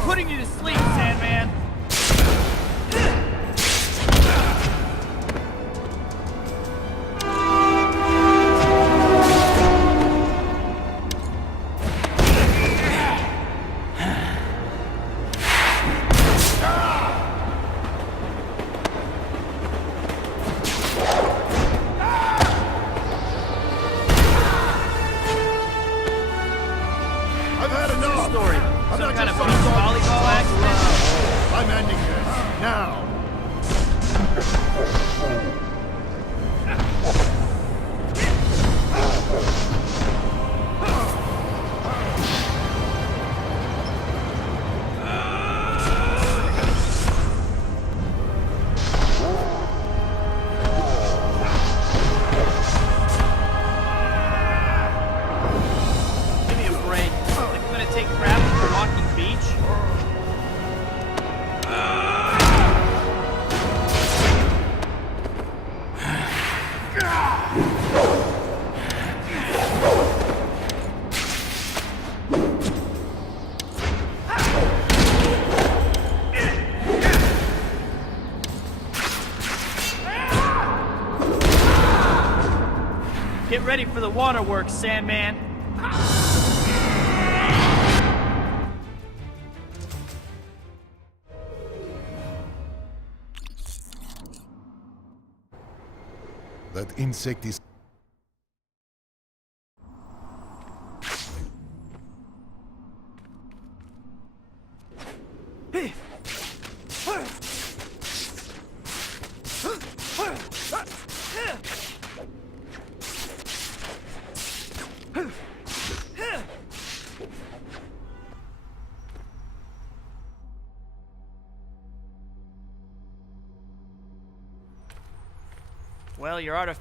Putting you to sleep, Sandman. Some kind of beach volleyball accident? I'm ending this now. Give me a break. Like I'm gonna take crap from Walking Beach? Get ready for the waterworks, Sandman. That insect is... Well, you're out of...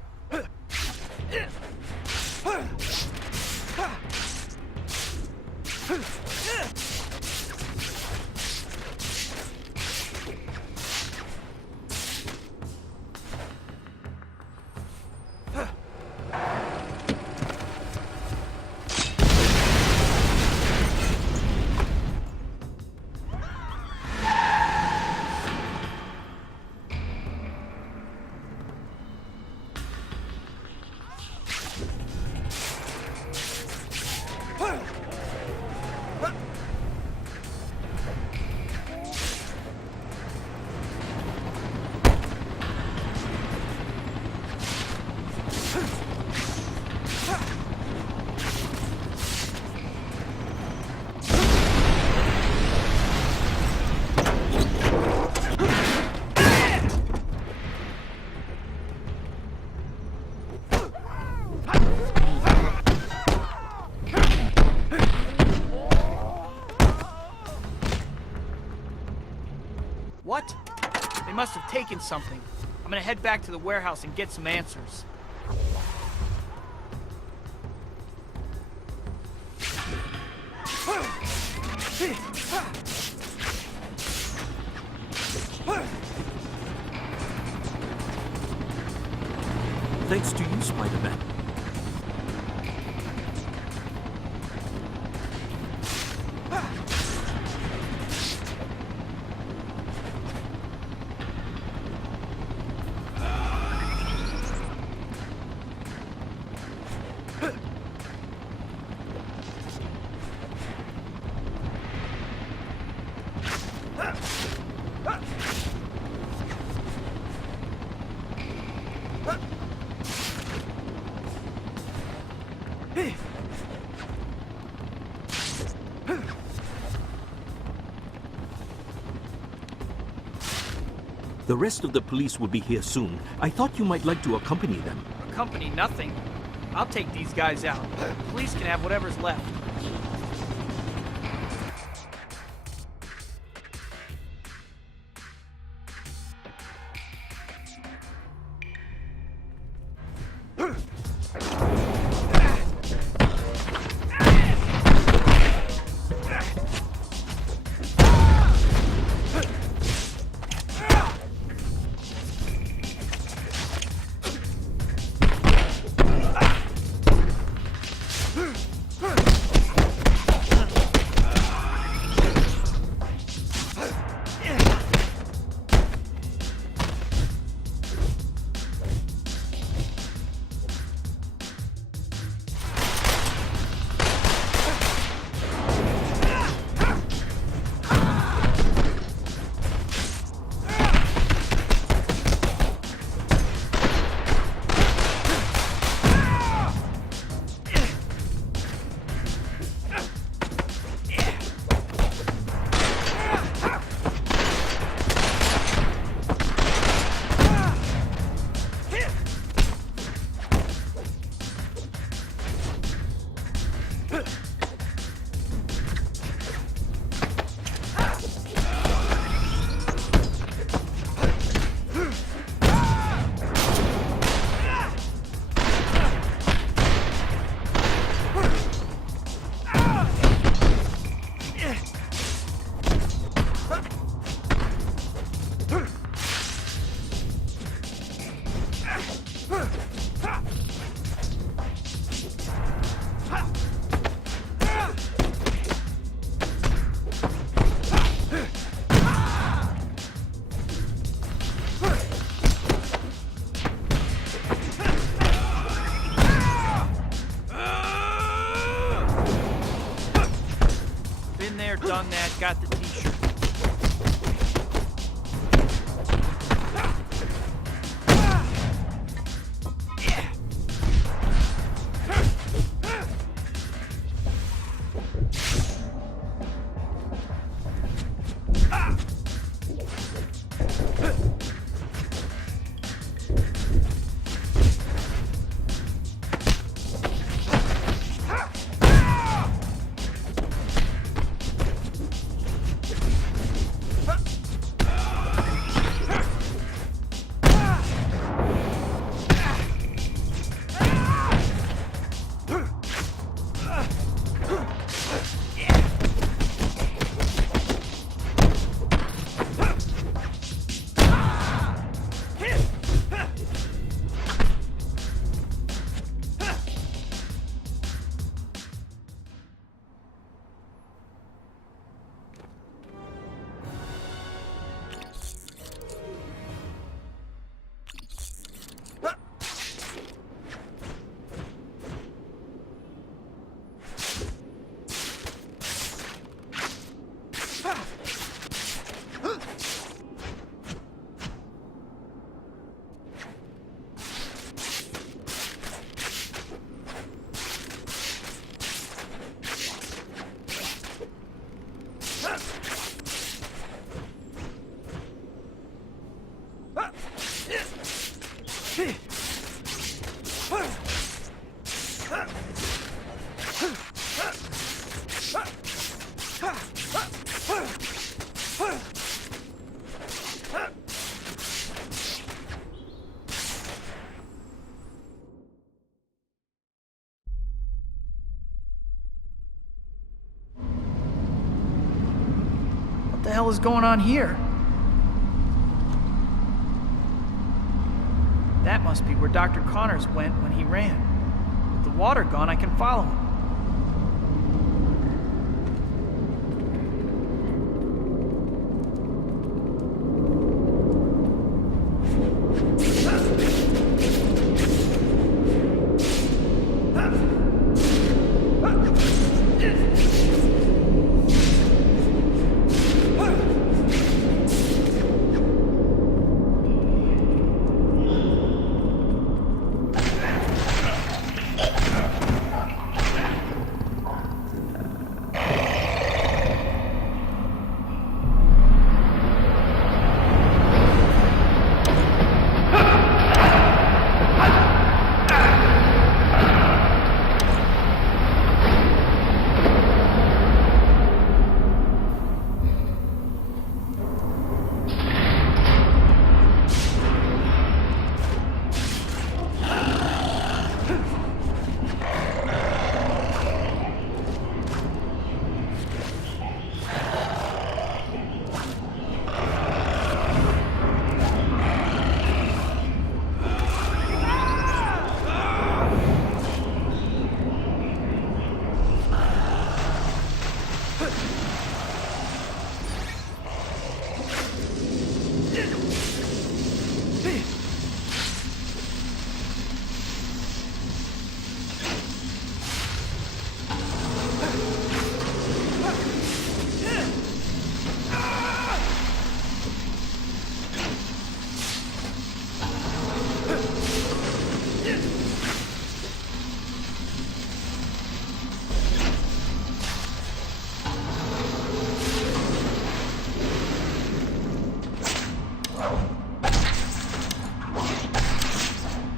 What? They must have taken something. I'm gonna head back to the warehouse and get some answers. Thanks to you, Spider-Man. The rest of the police will be here soon. I thought you might like to accompany them. Accompany nothing. I'll take these guys out. Police can have whatever's left. Done that, got the t-shirt. What the hell is going on here? That must be where Dr. Connors went when he ran. With the water gone, I can follow him.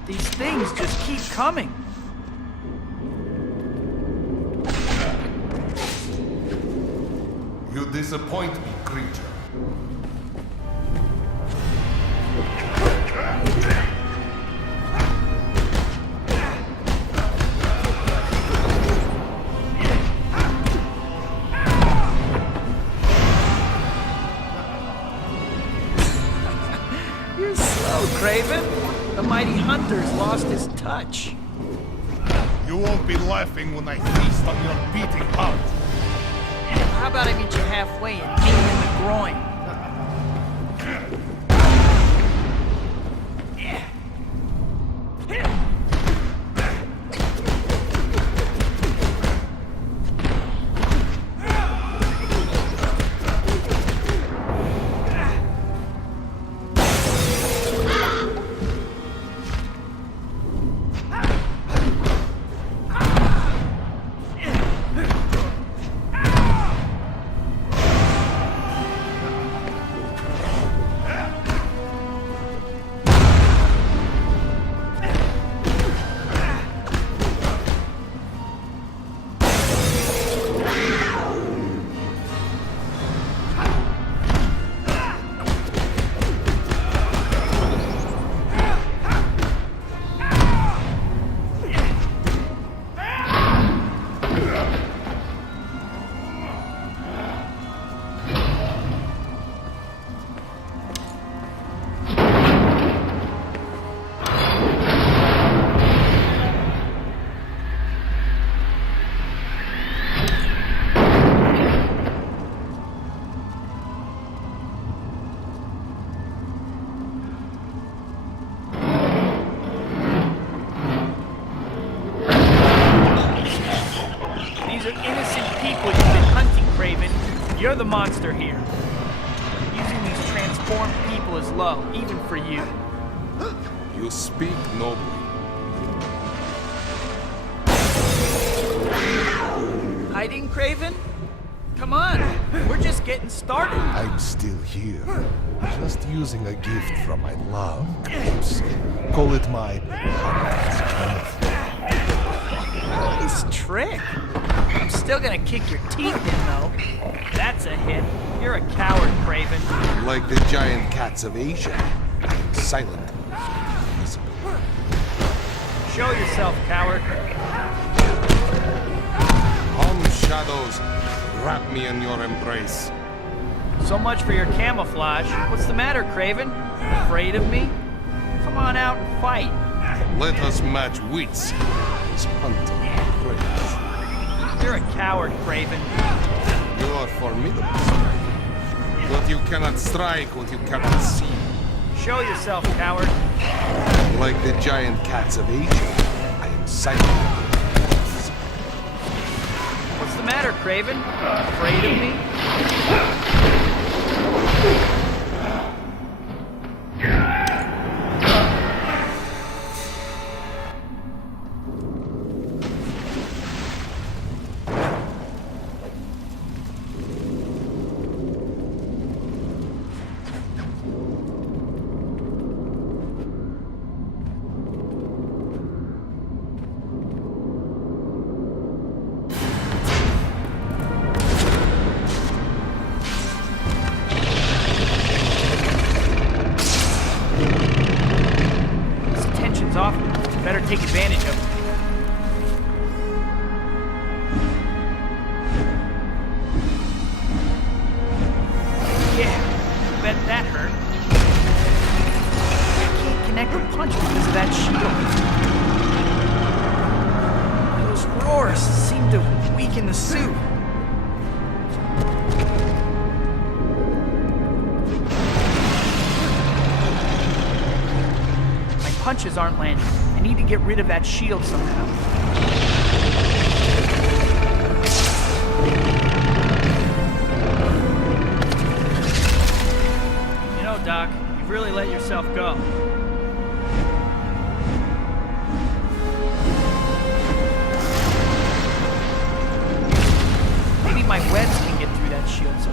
These things just keep coming. You disappoint me, creature. You're slow, Craven. The mighty hunter's lost his touch. You won't be laughing when I feast on your beating heart. How about I meet you halfway and knee you in the groin? You're the monster here. Using these transformed people is low, even for you. You speak nobly. Hiding, Craven? Come on, we're just getting started. I'm still here, just using a gift from my love. Call it my nice trick. I'm still gonna kick your teeth in, though. You're a coward, Craven. Like the giant cats of Asia, I am silent. Invisible. Show yourself, coward. Come, shadows, wrap me in your embrace. So much for your camouflage. What's the matter, Craven? Afraid of me? Come on out and fight. Let us match wits. He's hunting praise. You're a coward, Craven. You are formidable. But you cannot strike what you cannot see. Show yourself, coward. Like the giant cats of Asia, I am silent. What's the matter, Craven? Afraid of me? Off. Better take advantage of it. Yeah, bet that hurt. I can't connect with punch because of that shield. Those roars seem to weaken the suit. Punches aren't landing. I need to get rid of that shield somehow. You know, Doc, you've really let yourself go. Maybe my webs can get through that shield somehow.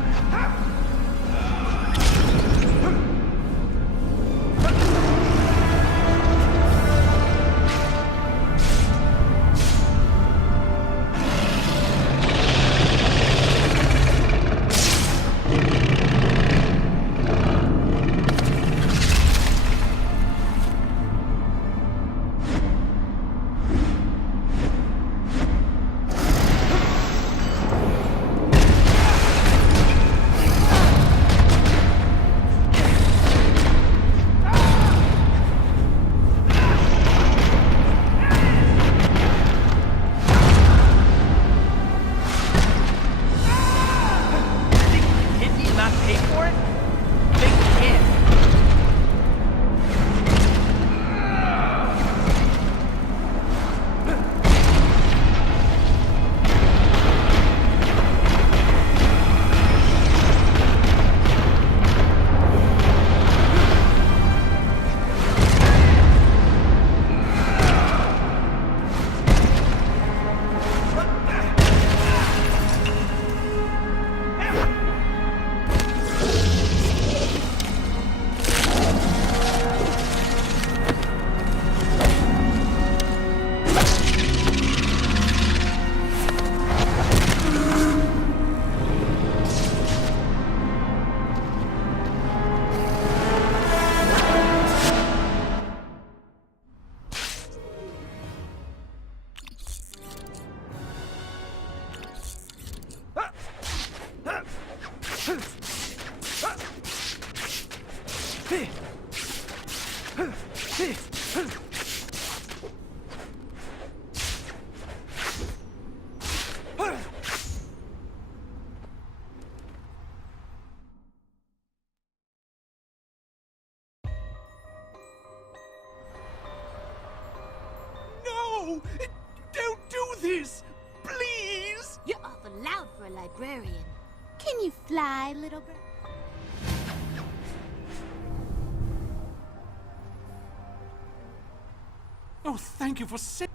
Don't do this! Please! You're awful loud for a librarian. Can you fly, little bird? Oh, thank you for saying.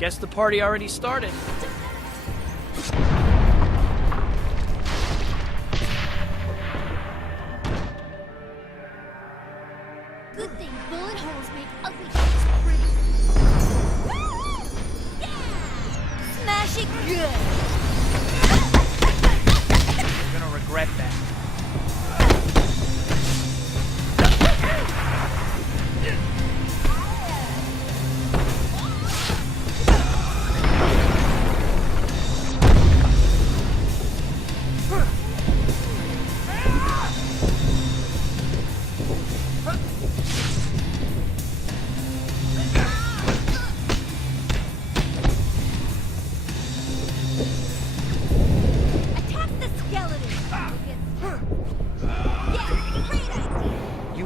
Guess the party already started. Good thing bullet holes make ugly things pretty. Yeah! Smash it good! You're gonna regret that.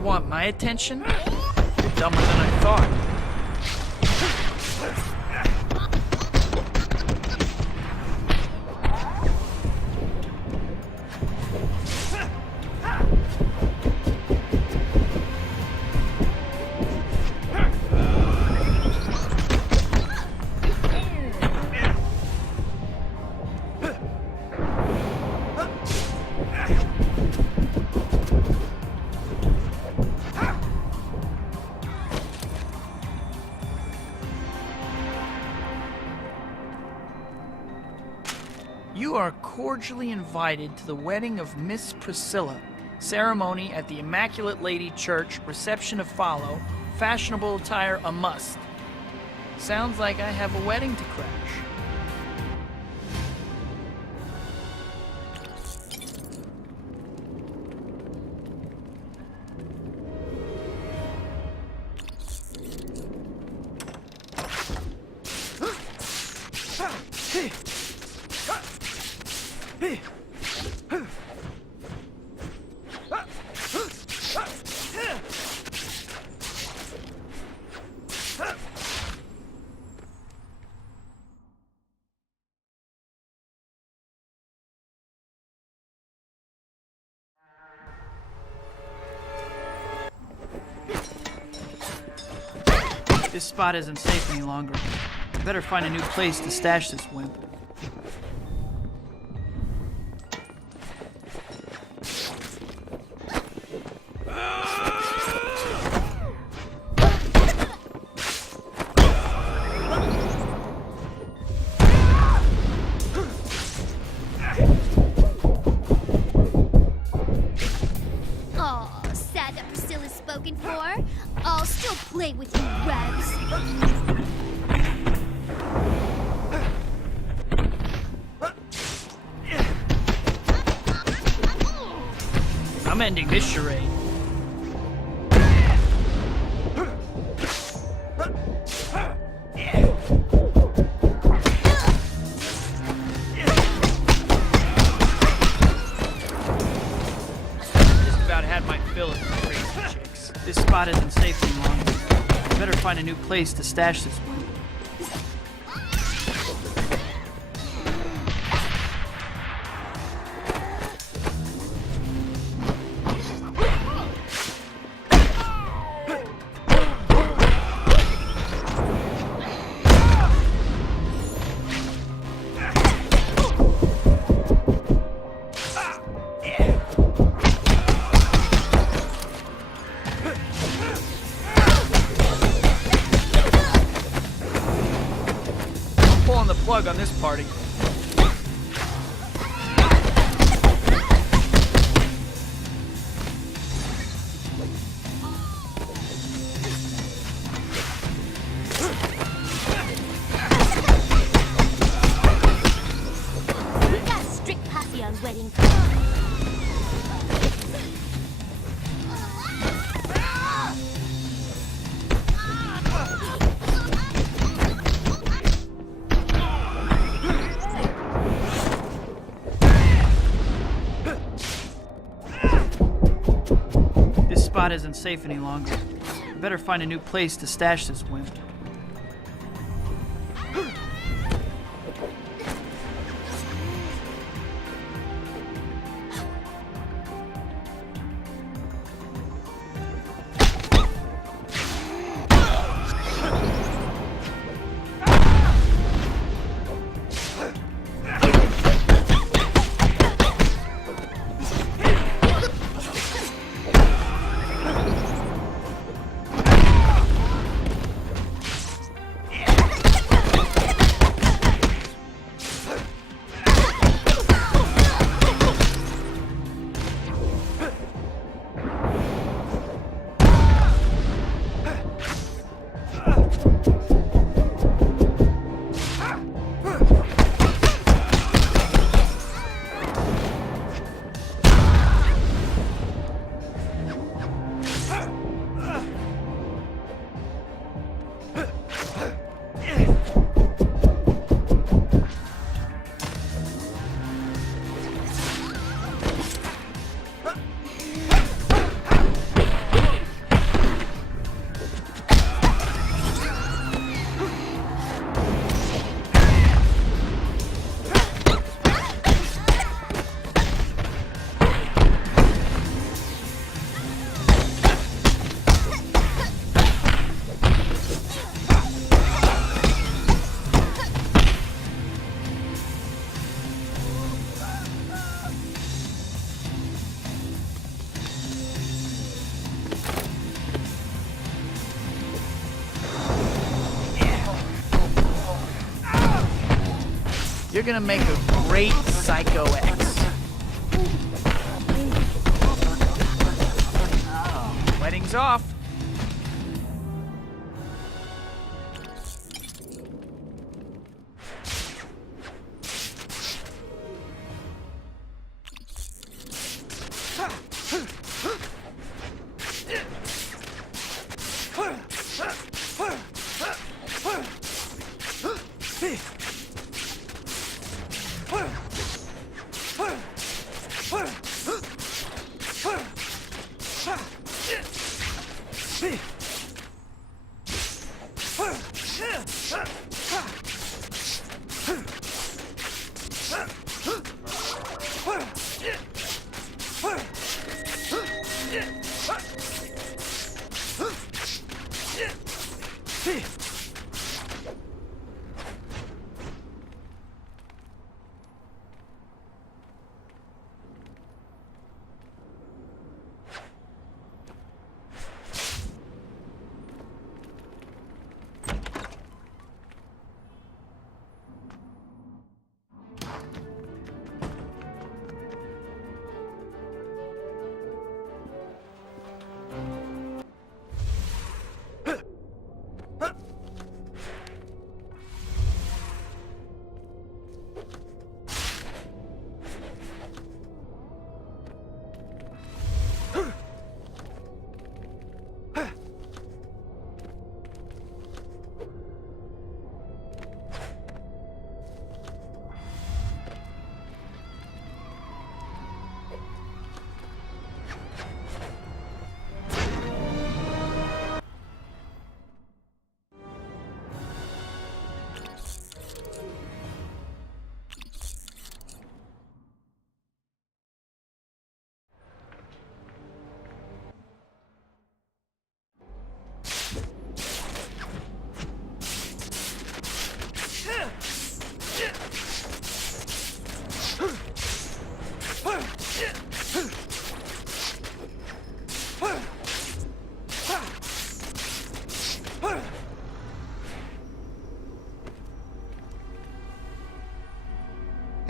Want my attention? You're dumber than I thought. You are cordially invited to the wedding of Miss Priscilla. Ceremony at the Immaculate Lady Church, reception to follow, fashionable attire a must. Sounds like I have a wedding to crash. This spot isn't safe any longer. I better find a new place to stash this wimp. Aw, sad that Priscilla's spoken for. I'll still play with you, Rex. I'm ending this charade. Just about had my fill of these crazy chicks. This spot isn't safe any longer. I better find a new place to stash this one. Pulling the plug on this party. We got a strict posse on wedding. This spot isn't safe any longer. I better find a new place to stash this wimp. gonna make a great Psycho X. Wedding's off.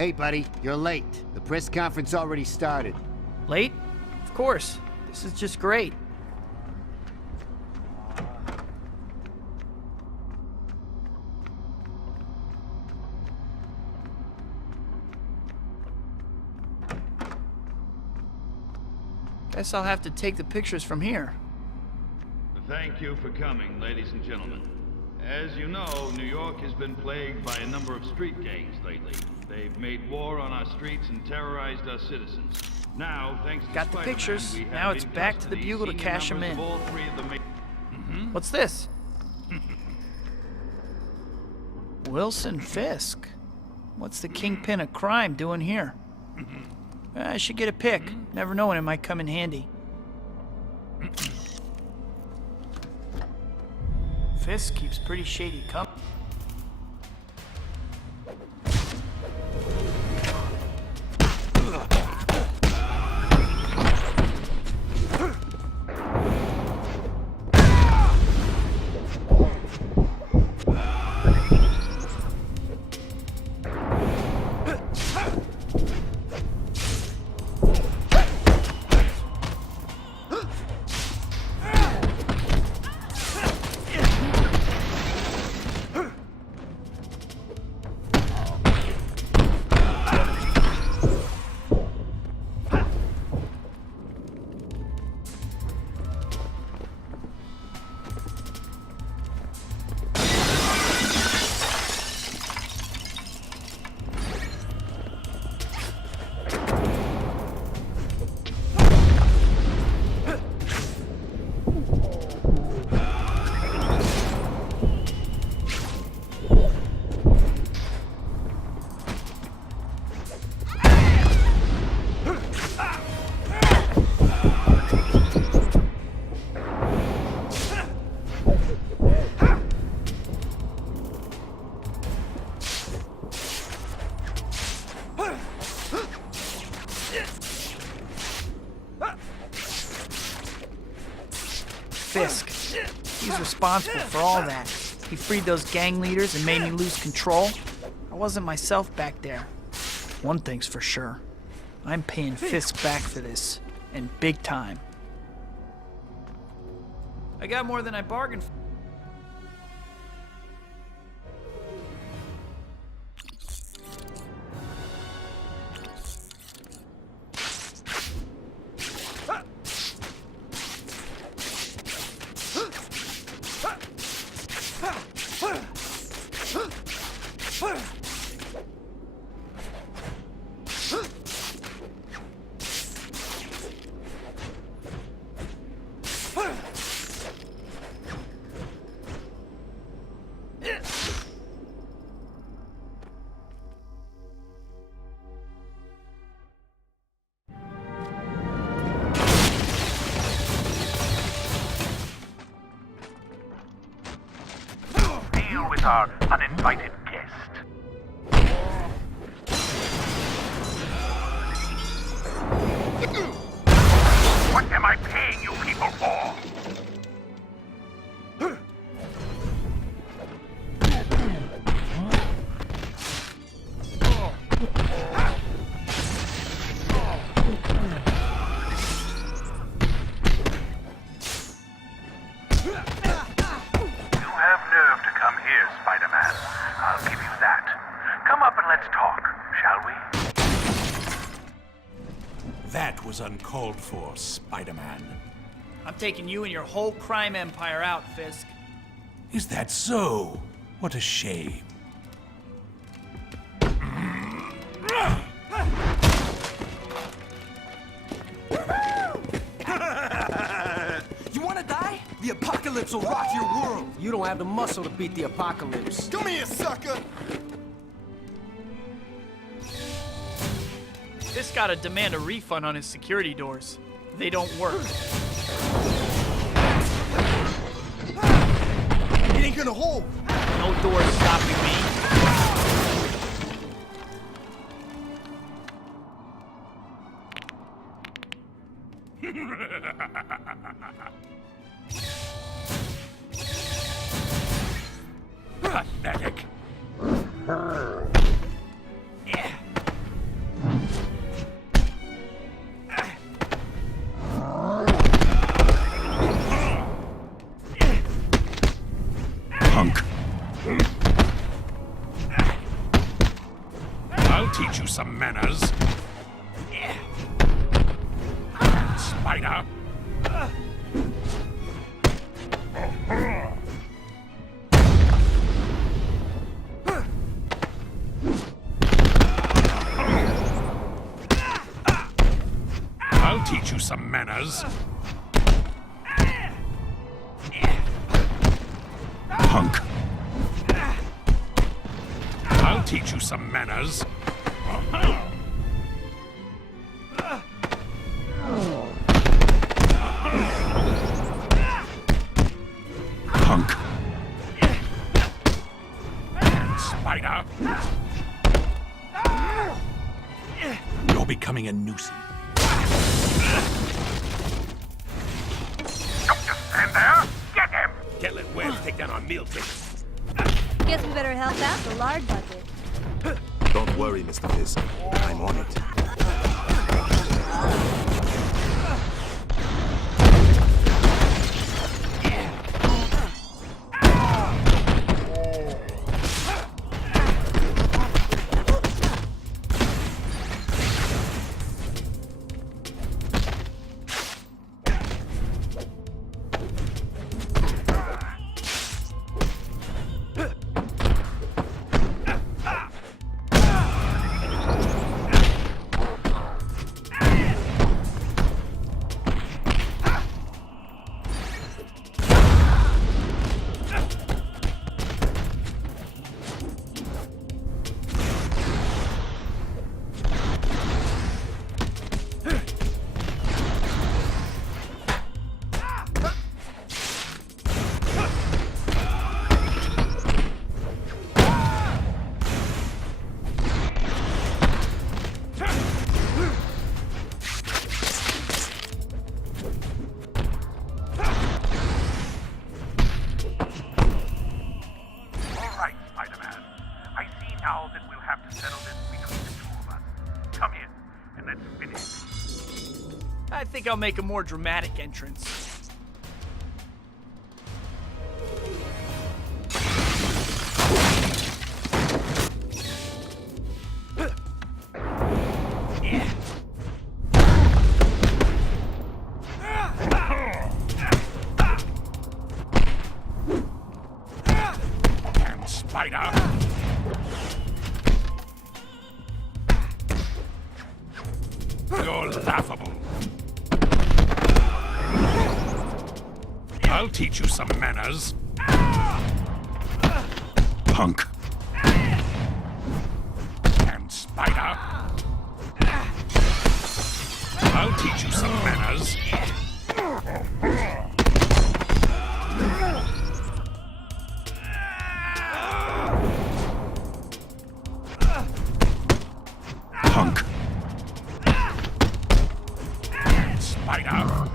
Hey, buddy, you're late. The press conference already started. Late? Of course. This is just great. Guess I'll have to take the pictures from here. Thank you for coming, ladies and gentlemen. As you know, New York has been plagued by a number of street gangs lately. They've made war on our streets and terrorized our citizens. Now, thanks to Got the Spider-Man, pictures. we have Now it's in back to the custody Bugle to senior cash 'em members in. of all three of the What's this? Wilson Fisk. What's the kingpin of crime doing here? I should get a pic. Never know when it might come in handy. Fisk keeps pretty shady company. Fisk. He's responsible for all that. He freed those gang leaders and made me lose control. I wasn't myself back there. One thing's for sure. I'm paying Fisk back for this, and big time. I got more than I bargained for. Deal with our uninvited guest. What am I paying you people for? That was uncalled for, Spider-Man. I'm taking you and your whole crime empire out, Fisk. Is that so? What a shame. You wanna die? The apocalypse will rock your world. You don't have the muscle to beat the apocalypse. Come here, sucker! Fisk gotta demand a refund on his security doors. They don't work. It ain't gonna hold. No doors stopping me. Pathetic. I'll teach you some manners. Spider. I'll teach you some manners. Punk. I'll teach you some manners. Punk. Spider. You're becoming a nuisance. Don't just stand there. Get him. Can't let Webb take down our meal ticket. Guess we better help out the lard bucket. Don't worry, Mr. Fisk. I'm on it. I think I'll make a more dramatic entrance. Spider! You're laughable. I'll teach you some manners. Punk. And Spider. I'll teach you some manners. Punk. And Spider.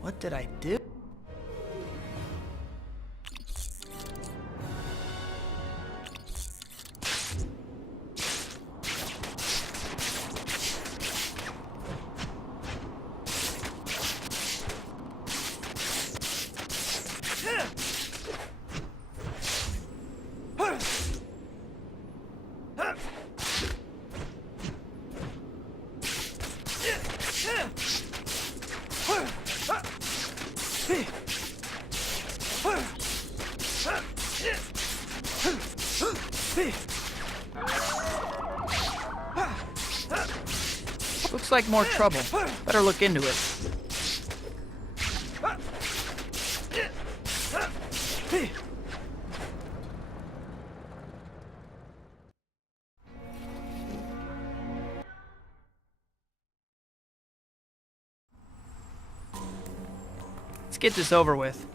What did I do? Looks like more trouble. Better look into it. Let's get this over with.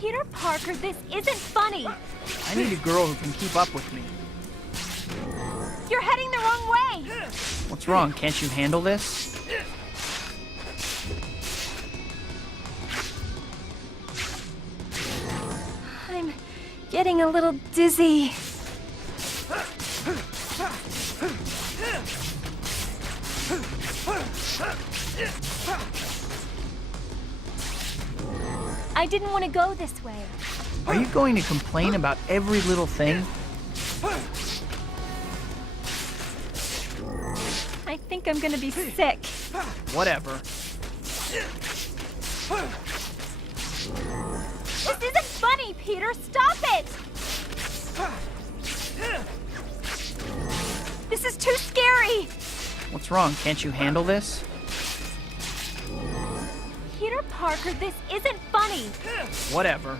Peter Parker, this isn't funny. I need a girl who can keep up with me. You're heading the wrong way. What's wrong? Can't you handle this? I'm getting a little dizzy. I didn't want to go this way. Are you going to complain about every little thing? I think I'm gonna be sick. Whatever. This isn't funny, Peter! Stop it! This is too scary! What's wrong? Can't you handle this? Peter Parker, this isn't funny! Whatever.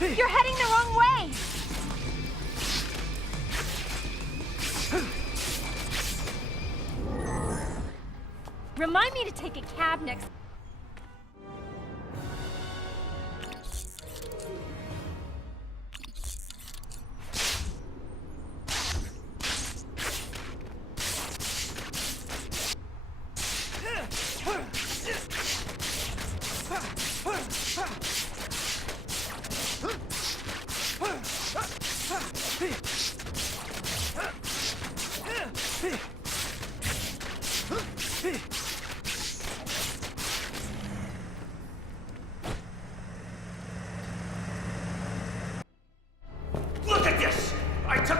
You're heading the wrong way! Remind me to take a cab next. Look at this! I took...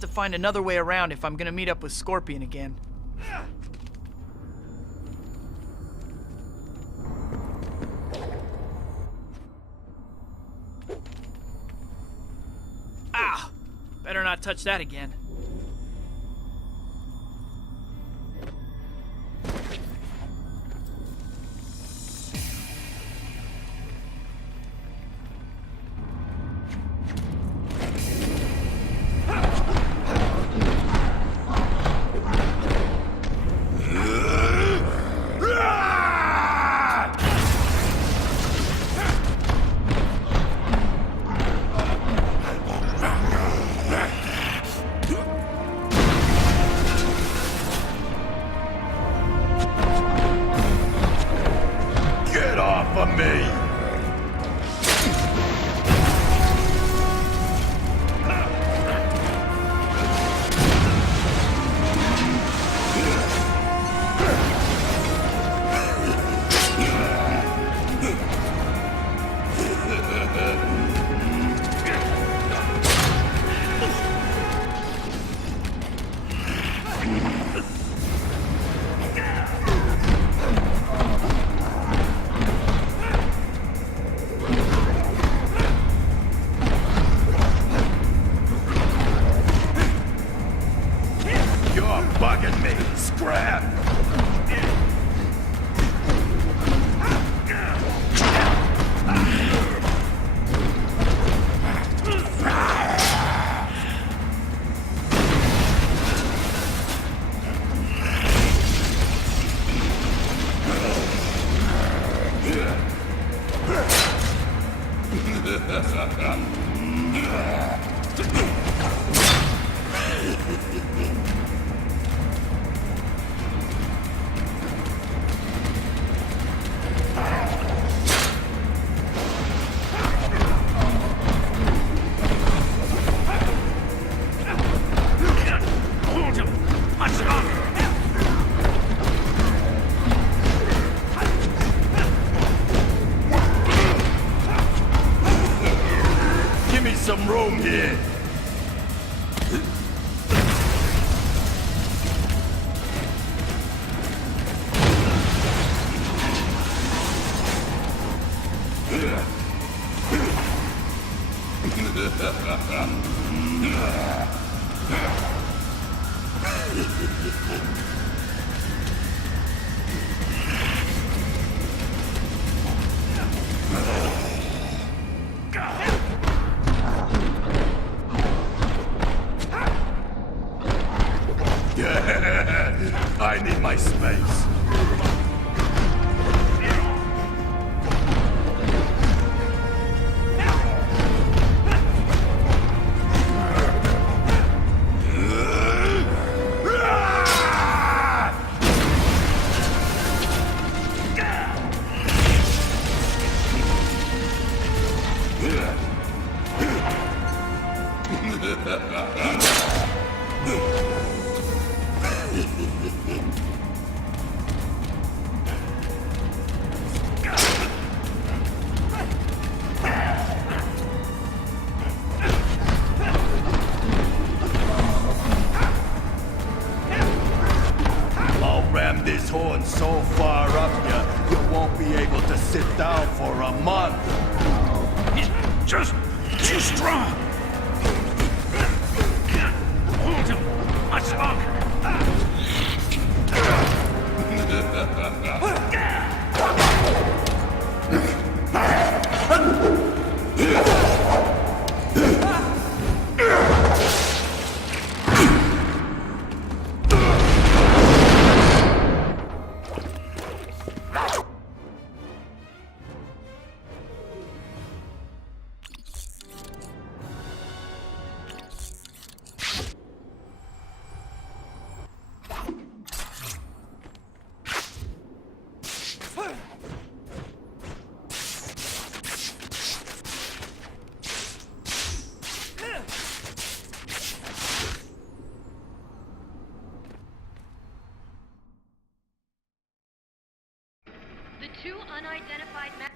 have to find another way around if I'm gonna meet up with Scorpion again. Ah! Better not touch that again. Some room here. I need my space. This horn so far up you won't be able to sit down for a month. He's just too strong. Hold him much longer. The two unidentified men.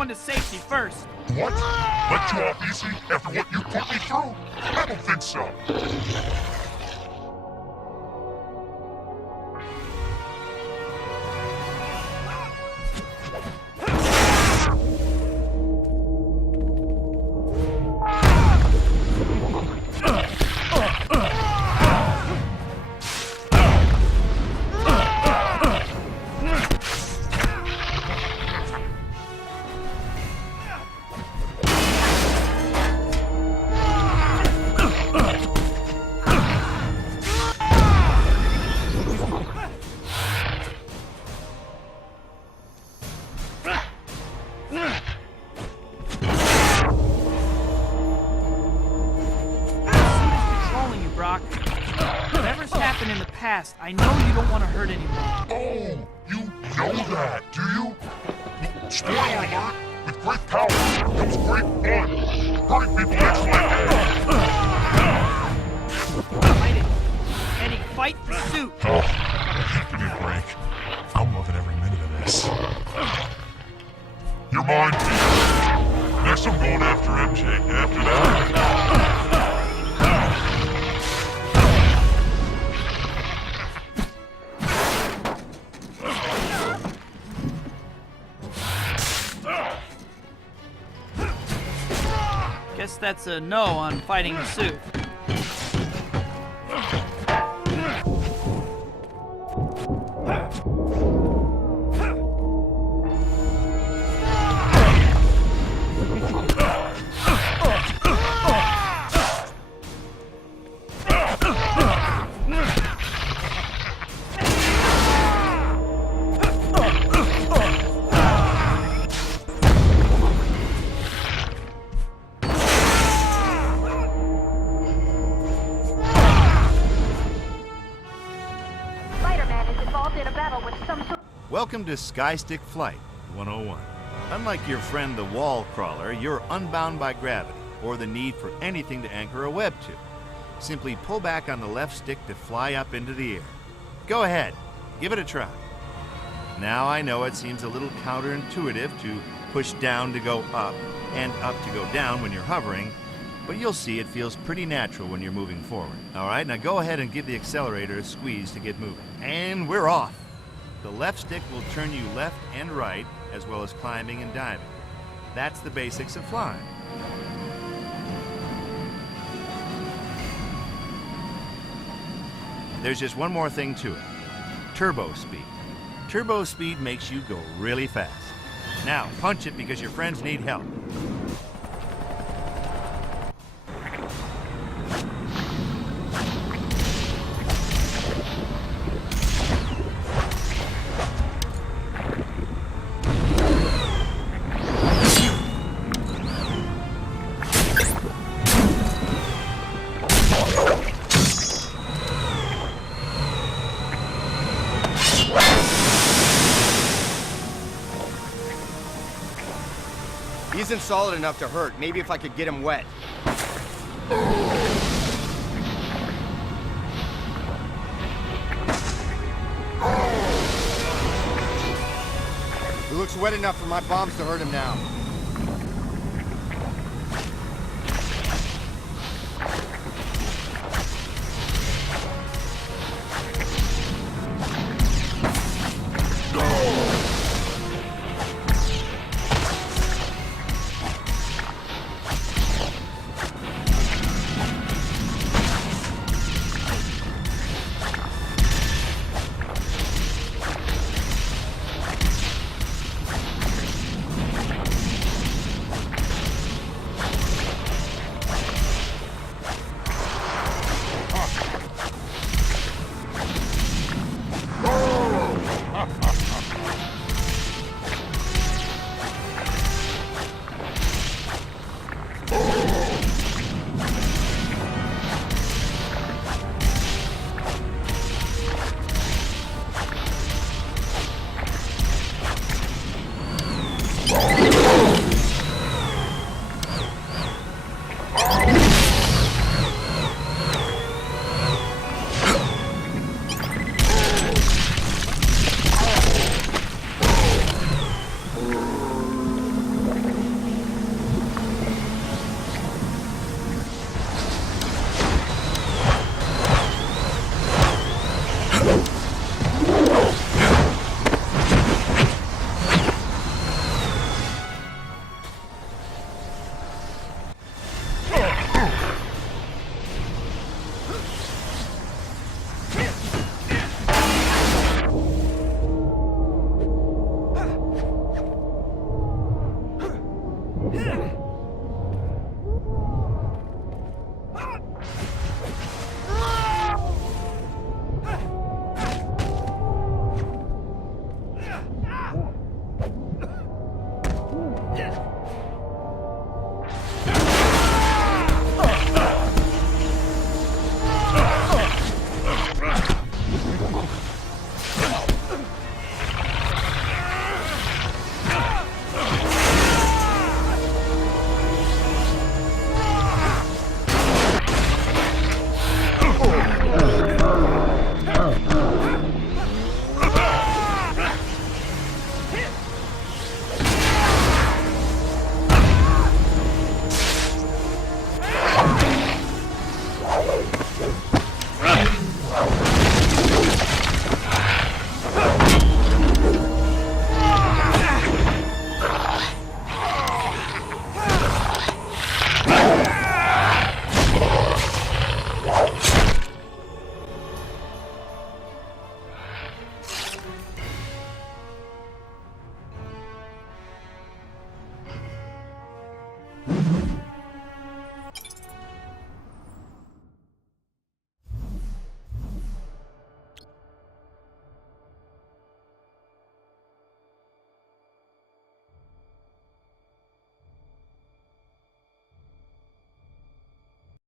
everyone to safety first. What? Let you off easy after what you put me through? I don't think so. I know you don't want to hurt anyone. Oh, you know that, do you? Spoiler alert! With great power comes great fun. Hurting people makes life Fight it. Eddie, fight the suit. Oh, give me a break. I'm loving every minute of this. You're mine, Peter. Next I'm going after MJ. After that... Guess that's a no on fighting the suit. Welcome to Skystick Flight 101. Unlike your friend the wall crawler, you're unbound by gravity or the need for anything to anchor a web to. Simply pull back on the left stick to fly up into the air. Go ahead, give it a try. Now I know it seems a little counterintuitive to push down to go up and up to go down when you're hovering, but you'll see it feels pretty natural when you're moving forward. All right, now go ahead and give the accelerator a squeeze to get moving. And we're off. The left stick will turn you left and right, as well as climbing and diving. That's the basics of flying. There's just one more thing to it. Turbo speed. Turbo speed makes you go really fast. Now, punch it because your friends need help. He isn't solid enough to hurt. Maybe if I could get him wet. He looks wet enough for my bombs to hurt him now.